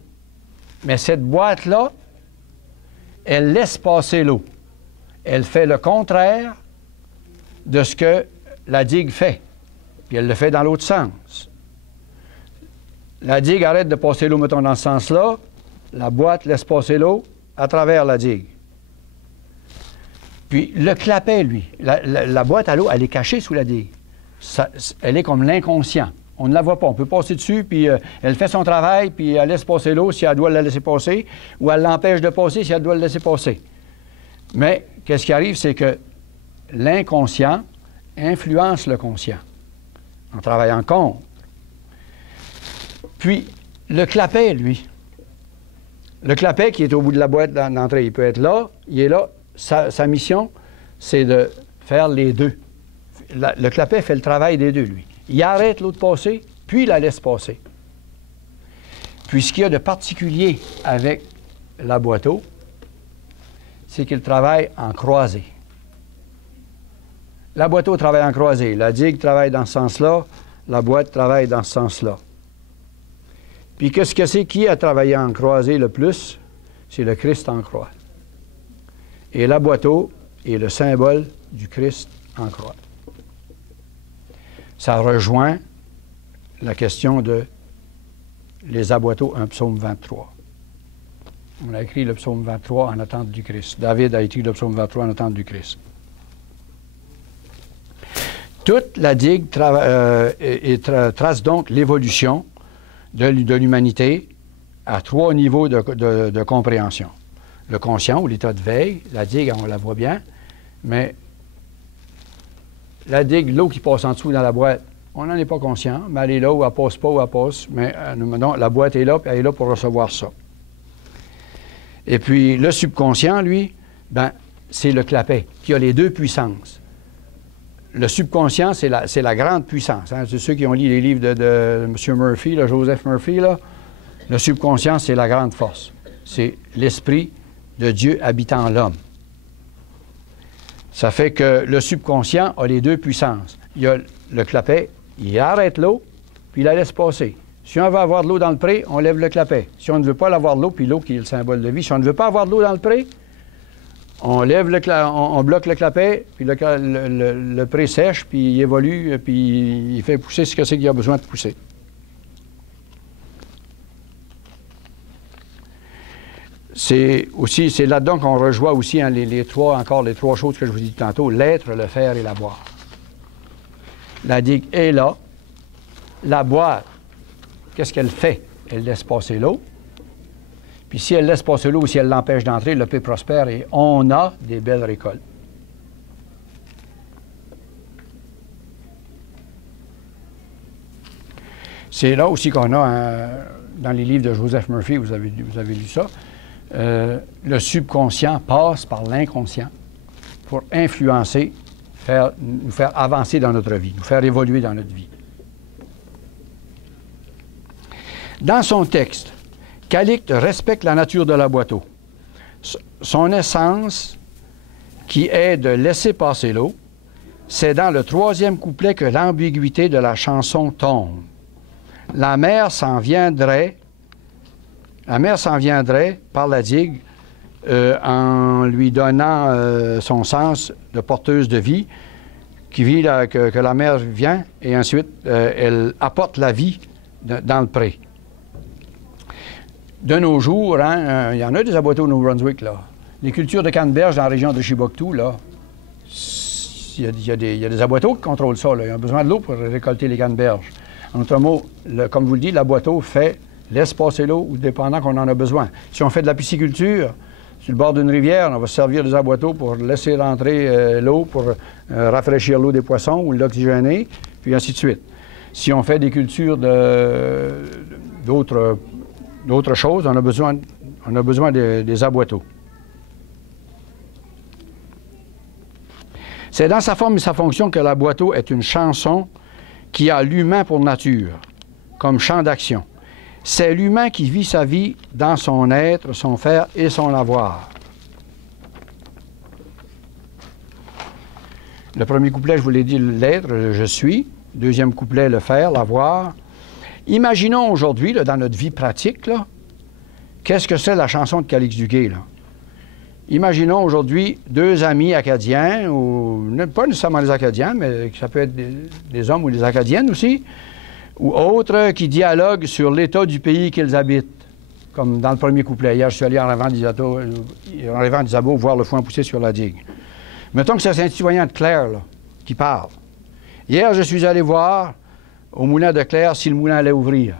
Mais cette boîte-là, elle laisse passer l'eau. Elle fait le contraire de ce que la digue fait. Puis elle le fait dans l'autre sens. La digue arrête de passer l'eau, mettons, dans ce sens-là. La boîte laisse passer l'eau à travers la digue. Puis le clapet, lui, la boîte à l'eau, elle est cachée sous la digue. Elle est comme l'inconscient. On ne la voit pas. On peut passer dessus, puis elle fait son travail, puis elle laisse passer l'eau si elle doit la laisser passer, ou elle l'empêche de passer si elle doit le laisser passer. Mais qu'est-ce qui arrive, c'est que l'inconscient influence le conscient en travaillant contre. Puis, le clapet, lui, le clapet qui est au bout de la boîte d'entrée, il peut être là, il est là. Sa mission, c'est de faire les deux. Le clapet fait le travail des deux, lui. Il arrête l'eau de passer, puis il la laisse passer. Puis, ce qu'il y a de particulier avec la boiteau, c'est qu'il travaille en croisée. La boiteau travaille en croisée. La digue travaille dans ce sens-là. La boîte travaille dans ce sens-là. Puis qu'est-ce que c'est qui a travaillé en croisée le plus? C'est le Christ en croix. Et la boiteau est le symbole du Christ en croix. Ça rejoint la question de les aboiteaux, un psaume 23. On a écrit le psaume 23 en attente du Christ. David a écrit le psaume 23 en attente du Christ. Toute la digue trace donc l'évolution de l'humanité à 3 niveaux de compréhension. Le conscient, ou l'état de veille, la digue, on la voit bien, mais la digue, l'eau qui passe en dessous dans la boîte, on n'en est pas conscient, mais elle est là, ou elle passe pas, ou elle passe, mais non, la boîte est là, puis elle est là pour recevoir ça. Et puis, le subconscient, lui, ben, c'est le clapet, qui a les 2 puissances. Le subconscient, c'est la grande puissance. Hein? C'est ceux qui ont lu les livres de M. Murphy, là, Joseph Murphy, là. Le subconscient, c'est la grande force. C'est l'esprit de Dieu habitant l'homme. Ça fait que le subconscient a les 2 puissances. Il y a le clapet, il arrête l'eau, puis il la laisse passer. Si on veut avoir de l'eau dans le pré, on lève le clapet. Si on ne veut pas avoir de l'eau, puis l'eau qui est le symbole de vie, si on ne veut pas avoir de l'eau dans le pré, on lève on bloque le clapet, puis le pré sèche, puis il évolue, puis il fait pousser ce que c'est qu'il a besoin de pousser. C'est là-dedans qu'on rejoint aussi hein, les trois choses que je vous ai dit tantôt, l'être, le faire et la boire. La digue est là. La boire, qu'est-ce qu'elle fait? Elle laisse passer l'eau. Puis si elle laisse passer l'eau ou si elle l'empêche d'entrer, le pays prospère et on a des belles récoltes. C'est là aussi qu'on a, dans les livres de Joseph Murphy, vous avez lu ça, le subconscient passe par l'inconscient pour influencer, nous faire avancer dans notre vie, nous faire évoluer dans notre vie. Dans son texte, Calixte respecte la nature de la boiteau. Son essence, qui est de laisser passer l'eau, c'est dans le 3e couplet que l'ambiguïté de la chanson tombe. La mer s'en viendrait par la digue en lui donnant son sens de porteuse de vie, que la mer vient et ensuite elle apporte la vie dans le pré. De nos jours, il y en a des aboiteaux au Nouveau-Brunswick, là. Les cultures de canneberge dans la région de Chibouctou, là, il y a des aboiteaux qui contrôlent ça, là. Ils ont besoin de l'eau pour récolter les canneberges. En d'autres mots, comme vous le dites, l'aboiteau laisse passer l'eau ou dépendant qu'on en a besoin. Si on fait de la pisciculture, sur le bord d'une rivière, on va se servir des aboiteaux pour laisser rentrer l'eau, pour rafraîchir l'eau des poissons ou l'oxygéner, puis ainsi de suite. Si on fait des cultures d'autres choses, on a besoin des aboiteaux. C'est dans sa forme et sa fonction que la boiteau est une chanson qui a l'humain pour nature, comme champ d'action. C'est l'humain qui vit sa vie dans son être, son faire et son avoir. Le premier couplet, je vous l'ai dit, l'être, le je suis. Deuxième couplet, le faire, l'avoir. Imaginons aujourd'hui, dans notre vie pratique, qu'est-ce que c'est la chanson de Calixte Duguay, là? Imaginons aujourd'hui 2 amis acadiens, ou pas nécessairement les Acadiens, mais ça peut être des hommes ou des Acadiennes aussi, ou autres qui dialoguent sur l'état du pays qu'ils habitent, comme dans le premier couplet. Hier, je suis allé en rêvant d'Isabeau voir le foin pousser sur la digue. Mettons que c'est un citoyen de Clare là, qui parle. Hier, je suis allé voir au moulin de Clare si le moulin allait ouvrir.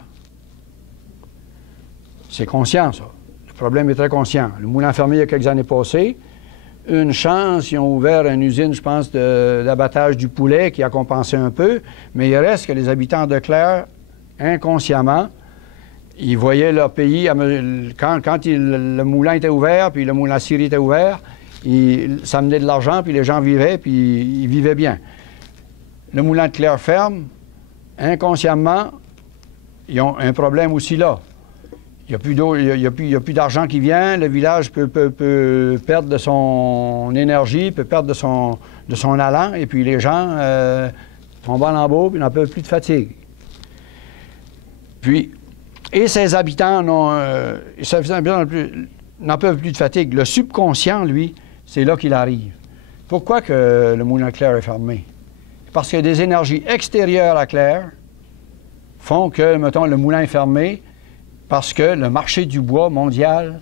C'est conscient, ça. Le problème est très conscient. Le moulin a fermé il y a quelques années passées. Une chance, ils ont ouvert une usine, je pense, d'abattage du poulet qui a compensé un peu, mais il reste que les habitants de Clare, inconsciemment, ils voyaient leur pays, quand le moulin était ouvert, puis le moulin à scierie était ouvert, ça amenait de l'argent, puis les gens vivaient, puis ils vivaient bien. Le moulin de Clare ferme, inconsciemment, ils ont un problème aussi là. Il n'y a plus d'eau, il y a plus d'argent qui vient, le village peut perdre de son énergie, peut perdre de son allant, et puis les gens tombent en lambeaux, puis n'en peuvent plus de fatigue. Puis, et ces habitants n'en peuvent plus de fatigue. Le subconscient, lui, c'est là qu'il arrive. Pourquoi que le moulin Clare est fermé? Parce que des énergies extérieures à Clare font que, mettons, le moulin est fermé, parce que le marché du bois mondial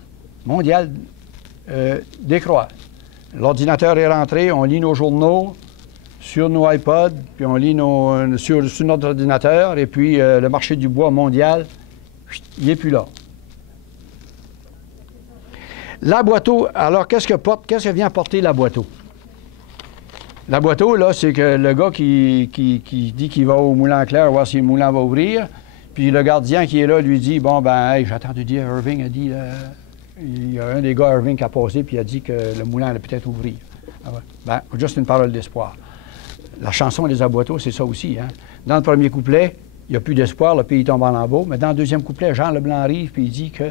décroît. L'ordinateur est rentré, on lit nos journaux sur nos iPods, puis on lit sur notre ordinateur, et puis le marché du bois mondial, il n'est plus là. La boiteau, alors qu'est-ce que vient porter la boiteau? La boiteau, là, c'est que le gars qui dit qu'il va au moulin Clare voir si le moulin va ouvrir, puis le gardien qui est là lui dit, bon, ben, hey, j'ai entendu dire, Irving a dit, il y a un des gars, Irving, qui a passé, puis il a dit que le moulin allait peut-être ouvrir. Ah ouais. Ben, juste une parole d'espoir. La chanson des aboiteaux, c'est ça aussi, hein. Dans le premier couplet, il n'y a plus d'espoir, le pays tombe en lambeaux, mais dans le deuxième couplet, Jean Leblanc arrive, puis il dit que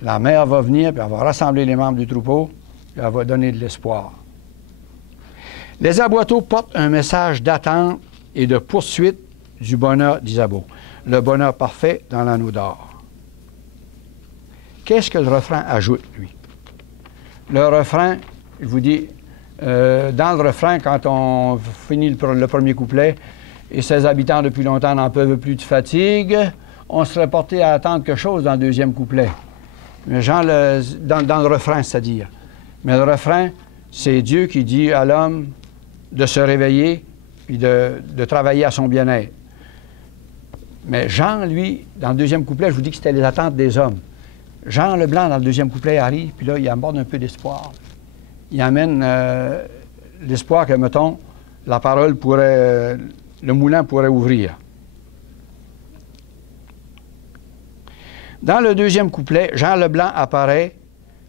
la mère va venir, puis elle va rassembler les membres du troupeau, puis elle va donner de l'espoir. Les aboiteaux portent un message d'attente et de poursuite du bonheur d'Isabeau. Le bonheur parfait dans l'anneau d'or. Qu'est-ce que le refrain ajoute, lui? Le refrain, je vous dis, dans le refrain, quand on finit le premier couplet, et ses habitants depuis longtemps n'en peuvent plus de fatigue, on serait porté à attendre quelque chose dans le deuxième couplet. Mais dans le refrain, c'est-à-dire. Mais le refrain, c'est Dieu qui dit à l'homme de se réveiller et de travailler à son bien-être. Mais Jean, lui, dans le deuxième couplet, je vous dis que c'était les attentes des hommes. Jean Leblanc, dans le deuxième couplet, arrive, puis là, il aborde un peu d'espoir. Il amène l'espoir que, mettons, la parole pourrait, le moulin pourrait ouvrir. Dans le deuxième couplet, Jean Leblanc apparaît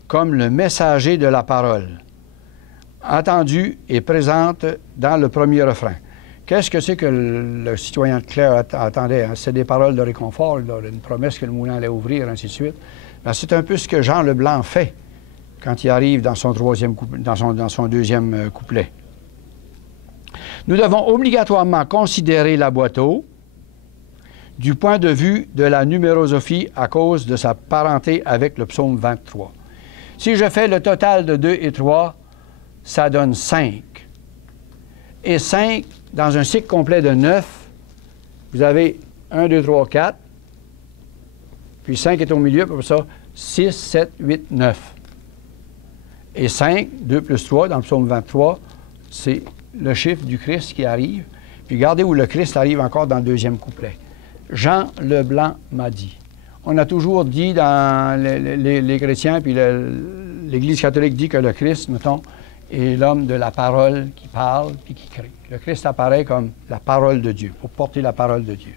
comme le messager de la parole, entendu et présente dans le premier refrain. Qu'est-ce que c'est que le citoyen de Clare attendait? Hein? C'est des paroles de réconfort, là, une promesse que le moulin allait ouvrir, ainsi de suite. Ben, c'est un peu ce que Jean Leblanc fait quand il arrive dans son deuxième couplet. Nous devons obligatoirement considérer la boîte à du point de vue de la numérosophie à cause de sa parenté avec le psaume 23. Si je fais le total de 2 et 3, ça donne 5. Et 5, dans un cycle complet de 9, vous avez 1, 2, 3, 4, puis 5 est au milieu, puis pour ça, 6, 7, 8, 9. Et 5, 2 plus 3, dans le psaume 23, c'est le chiffre du Christ qui arrive. Puis regardez où le Christ arrive encore dans le deuxième couplet. Jean Leblanc m'a dit. On a toujours dit dans les chrétiens, puis l'Église catholique dit que le Christ, mettons, est l'homme de la parole qui parle puis qui crée. Le Christ apparaît comme la parole de Dieu, pour porter la parole de Dieu.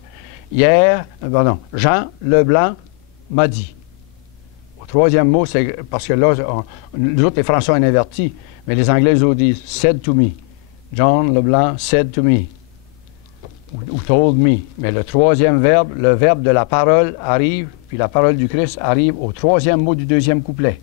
Jean Leblanc m'a dit. Au troisième mot, c'est parce que là, nous autres, les Français, on inverti, mais les Anglais, ils disent « said to me ». John Leblanc said to me. Ou told me. Mais le troisième verbe, le verbe de la parole arrive, puis la parole du Christ arrive au troisième mot du deuxième couplet.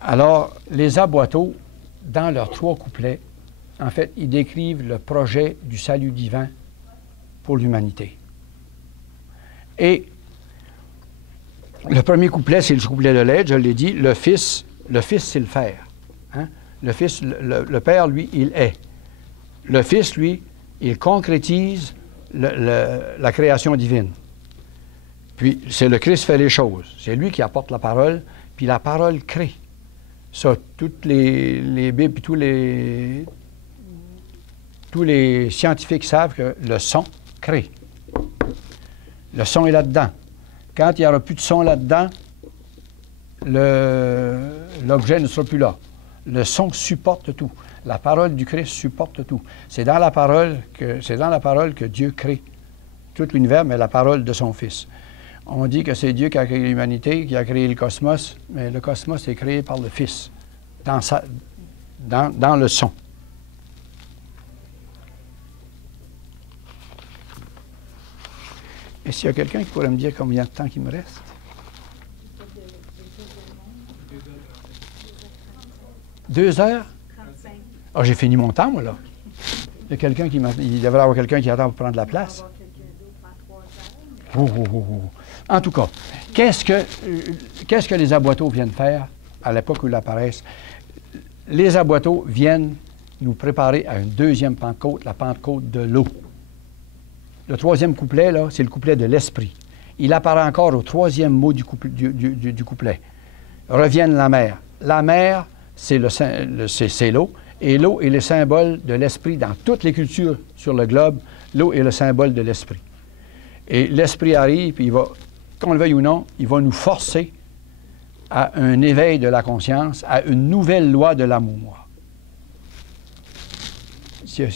Alors, les aboiteaux, dans leurs 3 couplets, en fait, ils décrivent le projet du salut divin pour l'humanité. Et le premier couplet, c'est le couplet de l'aide, je l'ai dit. Le Fils, c'est le Faire. Hein? Le Fils, le Père, lui, il est. Le Fils, lui, il concrétise la création divine. Puis, c'est le Christ fait les choses. C'est lui qui apporte la parole, puis la parole crée. Ça, toutes les Bibles, puis tous les scientifiques savent que le son crée. Le son est là-dedans. Quand il n'y aura plus de son là-dedans, l'objet ne sera plus là. Le son supporte tout. La parole du Christ supporte tout. C'est dans la parole que Dieu crée tout l'univers, mais la parole de son Fils. On dit que c'est Dieu qui a créé l'humanité, qui a créé le cosmos, mais le cosmos est créé par le Fils, dans le son. Et s'il y a quelqu'un qui pourrait me dire combien de temps il me reste? 2 heures? 35. Ah, j'ai fini mon temps, moi, là. Il y a quelqu'un il devrait y avoir quelqu'un qui attend pour prendre la place. En tout cas, qu'est-ce que les aboiteaux viennent faire à l'époque où ils apparaissent? Les aboiteaux viennent nous préparer à une deuxième Pentecôte, la Pentecôte de l'eau. Le troisième couplet, là, c'est le couplet de l'Esprit. Il apparaît encore au troisième mot du couplet. Revienne la mer. La mer, c'est l'eau, et l'eau est le symbole de l'Esprit dans toutes les cultures sur le globe. L'eau est le symbole de l'Esprit. Et l'Esprit arrive, puis il va, qu'on le veuille ou non, il va nous forcer à un éveil de la conscience, à une nouvelle loi de l'amour. C'est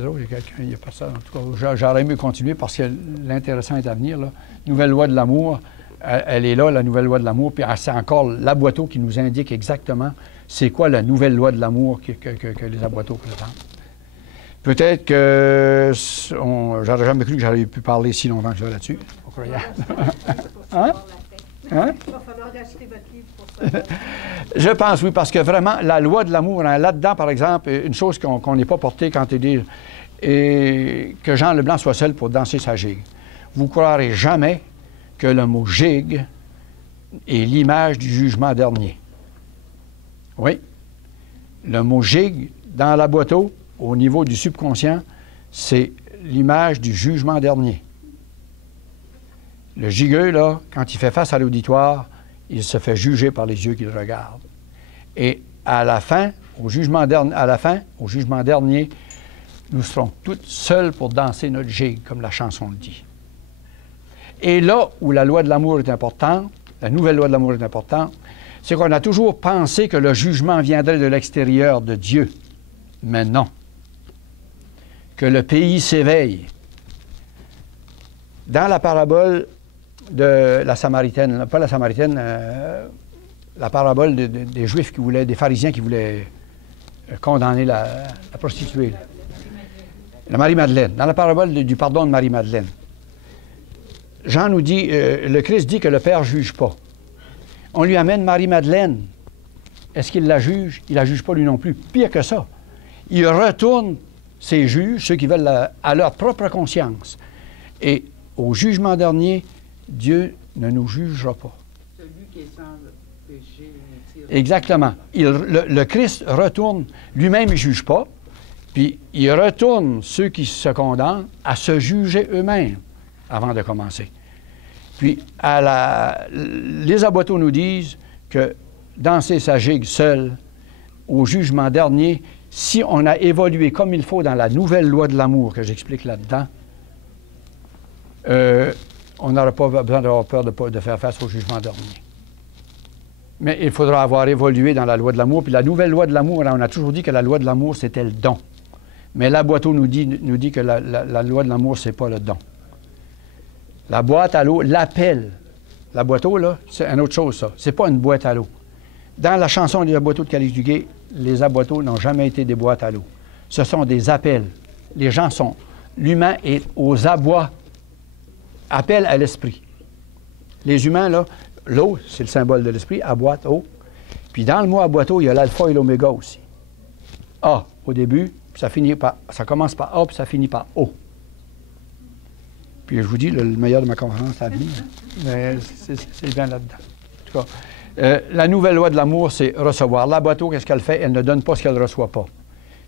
drôle, il y a quelqu'un, il n'y a pas ça. En tout cas, j'aurais aimé continuer parce que l'intéressant est à venir. Là. Nouvelle loi de l'amour, elle est là, la nouvelle loi de l'amour, puis c'est encore l'Aboiteau qui nous indique exactement c'est quoi la nouvelle loi de l'amour que les Aboiteaux présentent. Peut-être que j'aurais jamais cru que j'aurais pu parler si longtemps que ça là-dessus. Hein? Hein? Il va falloir acheter votre livre pour ça. Je pense, oui, parce que vraiment, la loi de l'amour, hein, là-dedans, par exemple, une chose qu'on n'est pas porté quand tu dis que Jean Leblanc soit seul pour danser sa gigue. Vous ne croirez jamais que le mot gigue est l'image du jugement dernier. Oui. Le mot gigue, dans la boîteau, au niveau du subconscient, c'est l'image du jugement dernier. Le gigueux, là, quand il fait face à l'auditoire, il se fait juger par les yeux qui le regardent. Et à la fin, au jugement dernier, nous serons toutes seules pour danser notre gigue, comme la chanson le dit. Et là où la loi de l'amour est importante, la nouvelle loi de l'amour est importante, c'est qu'on a toujours pensé que le jugement viendrait de l'extérieur de Dieu. Mais non. Que le pays s'éveille. Dans la parabole de la Samaritaine, pas la Samaritaine, la parabole des Juifs qui voulaient, des pharisiens qui voulaient condamner la prostituée. La Marie-Madeleine. Dans la parabole du pardon de Marie-Madeleine. Jean nous dit, le Christ dit que le Père ne juge pas. On lui amène Marie-Madeleine. Est-ce qu'il la juge? Il ne la juge pas lui non plus. Pire que ça. Il retourne ses juges, ceux qui veulent à leur propre conscience. Et au jugement dernier, Dieu ne nous jugera pas. Celui qui est sans péché. Exactement. Le Christ retourne, lui-même il ne juge pas, puis il retourne ceux qui se condamnent à se juger eux-mêmes avant de commencer. Puis, les aboiteaux nous disent que danser sa gigue seul, au jugement dernier, si on a évolué comme il faut dans la nouvelle loi de l'amour que j'explique là-dedans, on n'aura pas besoin d'avoir peur de faire face au jugement dernier. Mais il faudra avoir évolué dans la loi de l'amour. Puis la nouvelle loi de l'amour, on a toujours dit que la loi de l'amour, c'était le don. Mais l'aboiteau nous dit que la loi de l'amour, c'est pas le don. La boîte à l'eau, l'appel. La boîte à l'eau, là, c'est une autre chose, ça. C'est pas une boîte à l'eau. Dans la chanson des aboiteaux de Calix-du-Guay, les aboiteaux n'ont jamais été des boîtes à l'eau. Ce sont des appels. Les gens sont... L'humain est aux abois. Appel à l'esprit. Les humains, là, l'eau, c'est le symbole de l'esprit, aboite, eau. Puis dans le mot aboiteau, il y a l'alpha et l'oméga aussi. A au début, puis ça commence par A, puis ça finit par O. Puis je vous dis, le meilleur de ma conférence à venir, mais c'est bien là-dedans. En tout cas, la nouvelle loi de l'amour, c'est recevoir. La boîte qu'est-ce qu'elle fait? Elle ne donne pas ce qu'elle ne reçoit pas.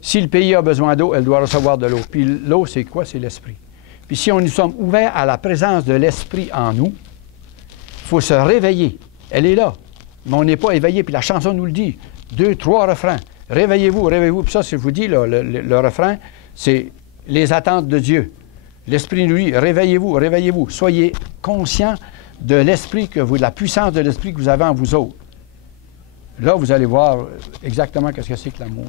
Si le pays a besoin d'eau, elle doit recevoir de l'eau. Puis l'eau, c'est quoi? C'est l'esprit. Puis si nous sommes ouverts à la présence de l'esprit en nous, il faut se réveiller. Elle est là, mais on n'est pas éveillé. Puis la chanson nous le dit. 2, 3 refrains. Réveillez-vous, réveillez-vous. Puis ça, je vous dis, là, le refrain, c'est les attentes de Dieu. L'Esprit nous dit, réveillez-vous, réveillez-vous. Soyez conscients de l'esprit de la puissance de l'esprit que vous avez en vous autres. Là, vous allez voir exactement qu'est-ce que c'est que l'amour.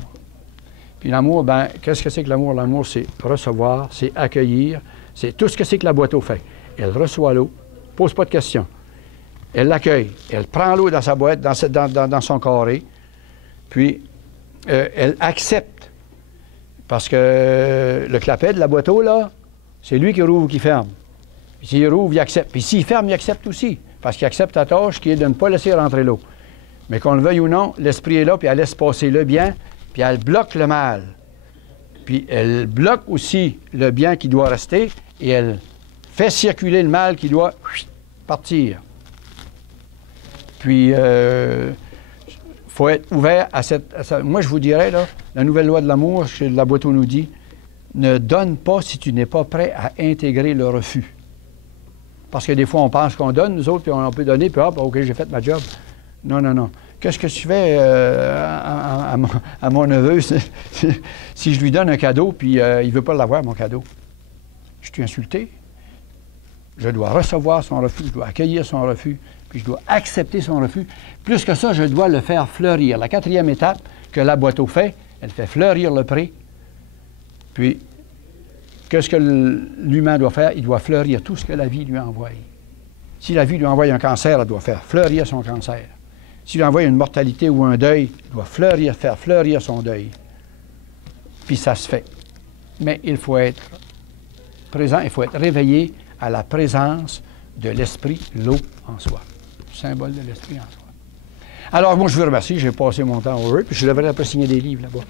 Puis l'amour, bien, qu'est-ce que c'est que l'amour? L'amour, c'est recevoir, c'est accueillir, c'est tout ce que c'est que la boîte à eau fait. Elle reçoit l'eau, pose pas de questions. Elle l'accueille, elle prend l'eau dans sa boîte, dans son carré, puis elle accepte. Parce que le clapet de la boîte à eau, là, c'est lui qui rouvre ou qui ferme. Puis s'il rouvre, il accepte. Puis s'il ferme, il accepte aussi. Parce qu'il accepte la tâche qui est de ne pas laisser rentrer l'eau. Mais qu'on le veuille ou non, l'esprit est là, puis elle laisse passer le bien, puis elle bloque le mal. Puis elle bloque aussi le bien qui doit rester, et elle fait circuler le mal qui doit partir. Puis, il faut être ouvert à cette... Moi, je vous dirais, là, la nouvelle loi de l'amour, que la boîte nous dit, ne donne pas si tu n'es pas prêt à intégrer le refus. Parce que des fois, on pense qu'on donne, nous autres, puis on peut donner, puis hop, OK, j'ai fait ma job. Non, non, non. Qu'est-ce que tu fais à mon neveu si je lui donne un cadeau, puis il ne veut pas l'avoir, mon cadeau? Je suis insulté. Je dois recevoir son refus, je dois accueillir son refus, puis je dois accepter son refus. Plus que ça, je dois le faire fleurir. La 4e étape que la boîte à eau fait, elle fait fleurir le pré. Puis, qu'est-ce que l'humain doit faire? Il doit fleurir tout ce que la vie lui envoie. Si la vie lui envoie un cancer, elle doit faire fleurir son cancer. S'il lui envoie une mortalité ou un deuil, il doit faire fleurir son deuil. Puis ça se fait. Mais il faut être présent, il faut être réveillé à la présence de l'esprit, l'eau en soi. Le symbole de l'esprit en soi. Alors, moi, je vous remercie. J'ai passé mon temps heureux, puis je devrais après signer des livres là-bas.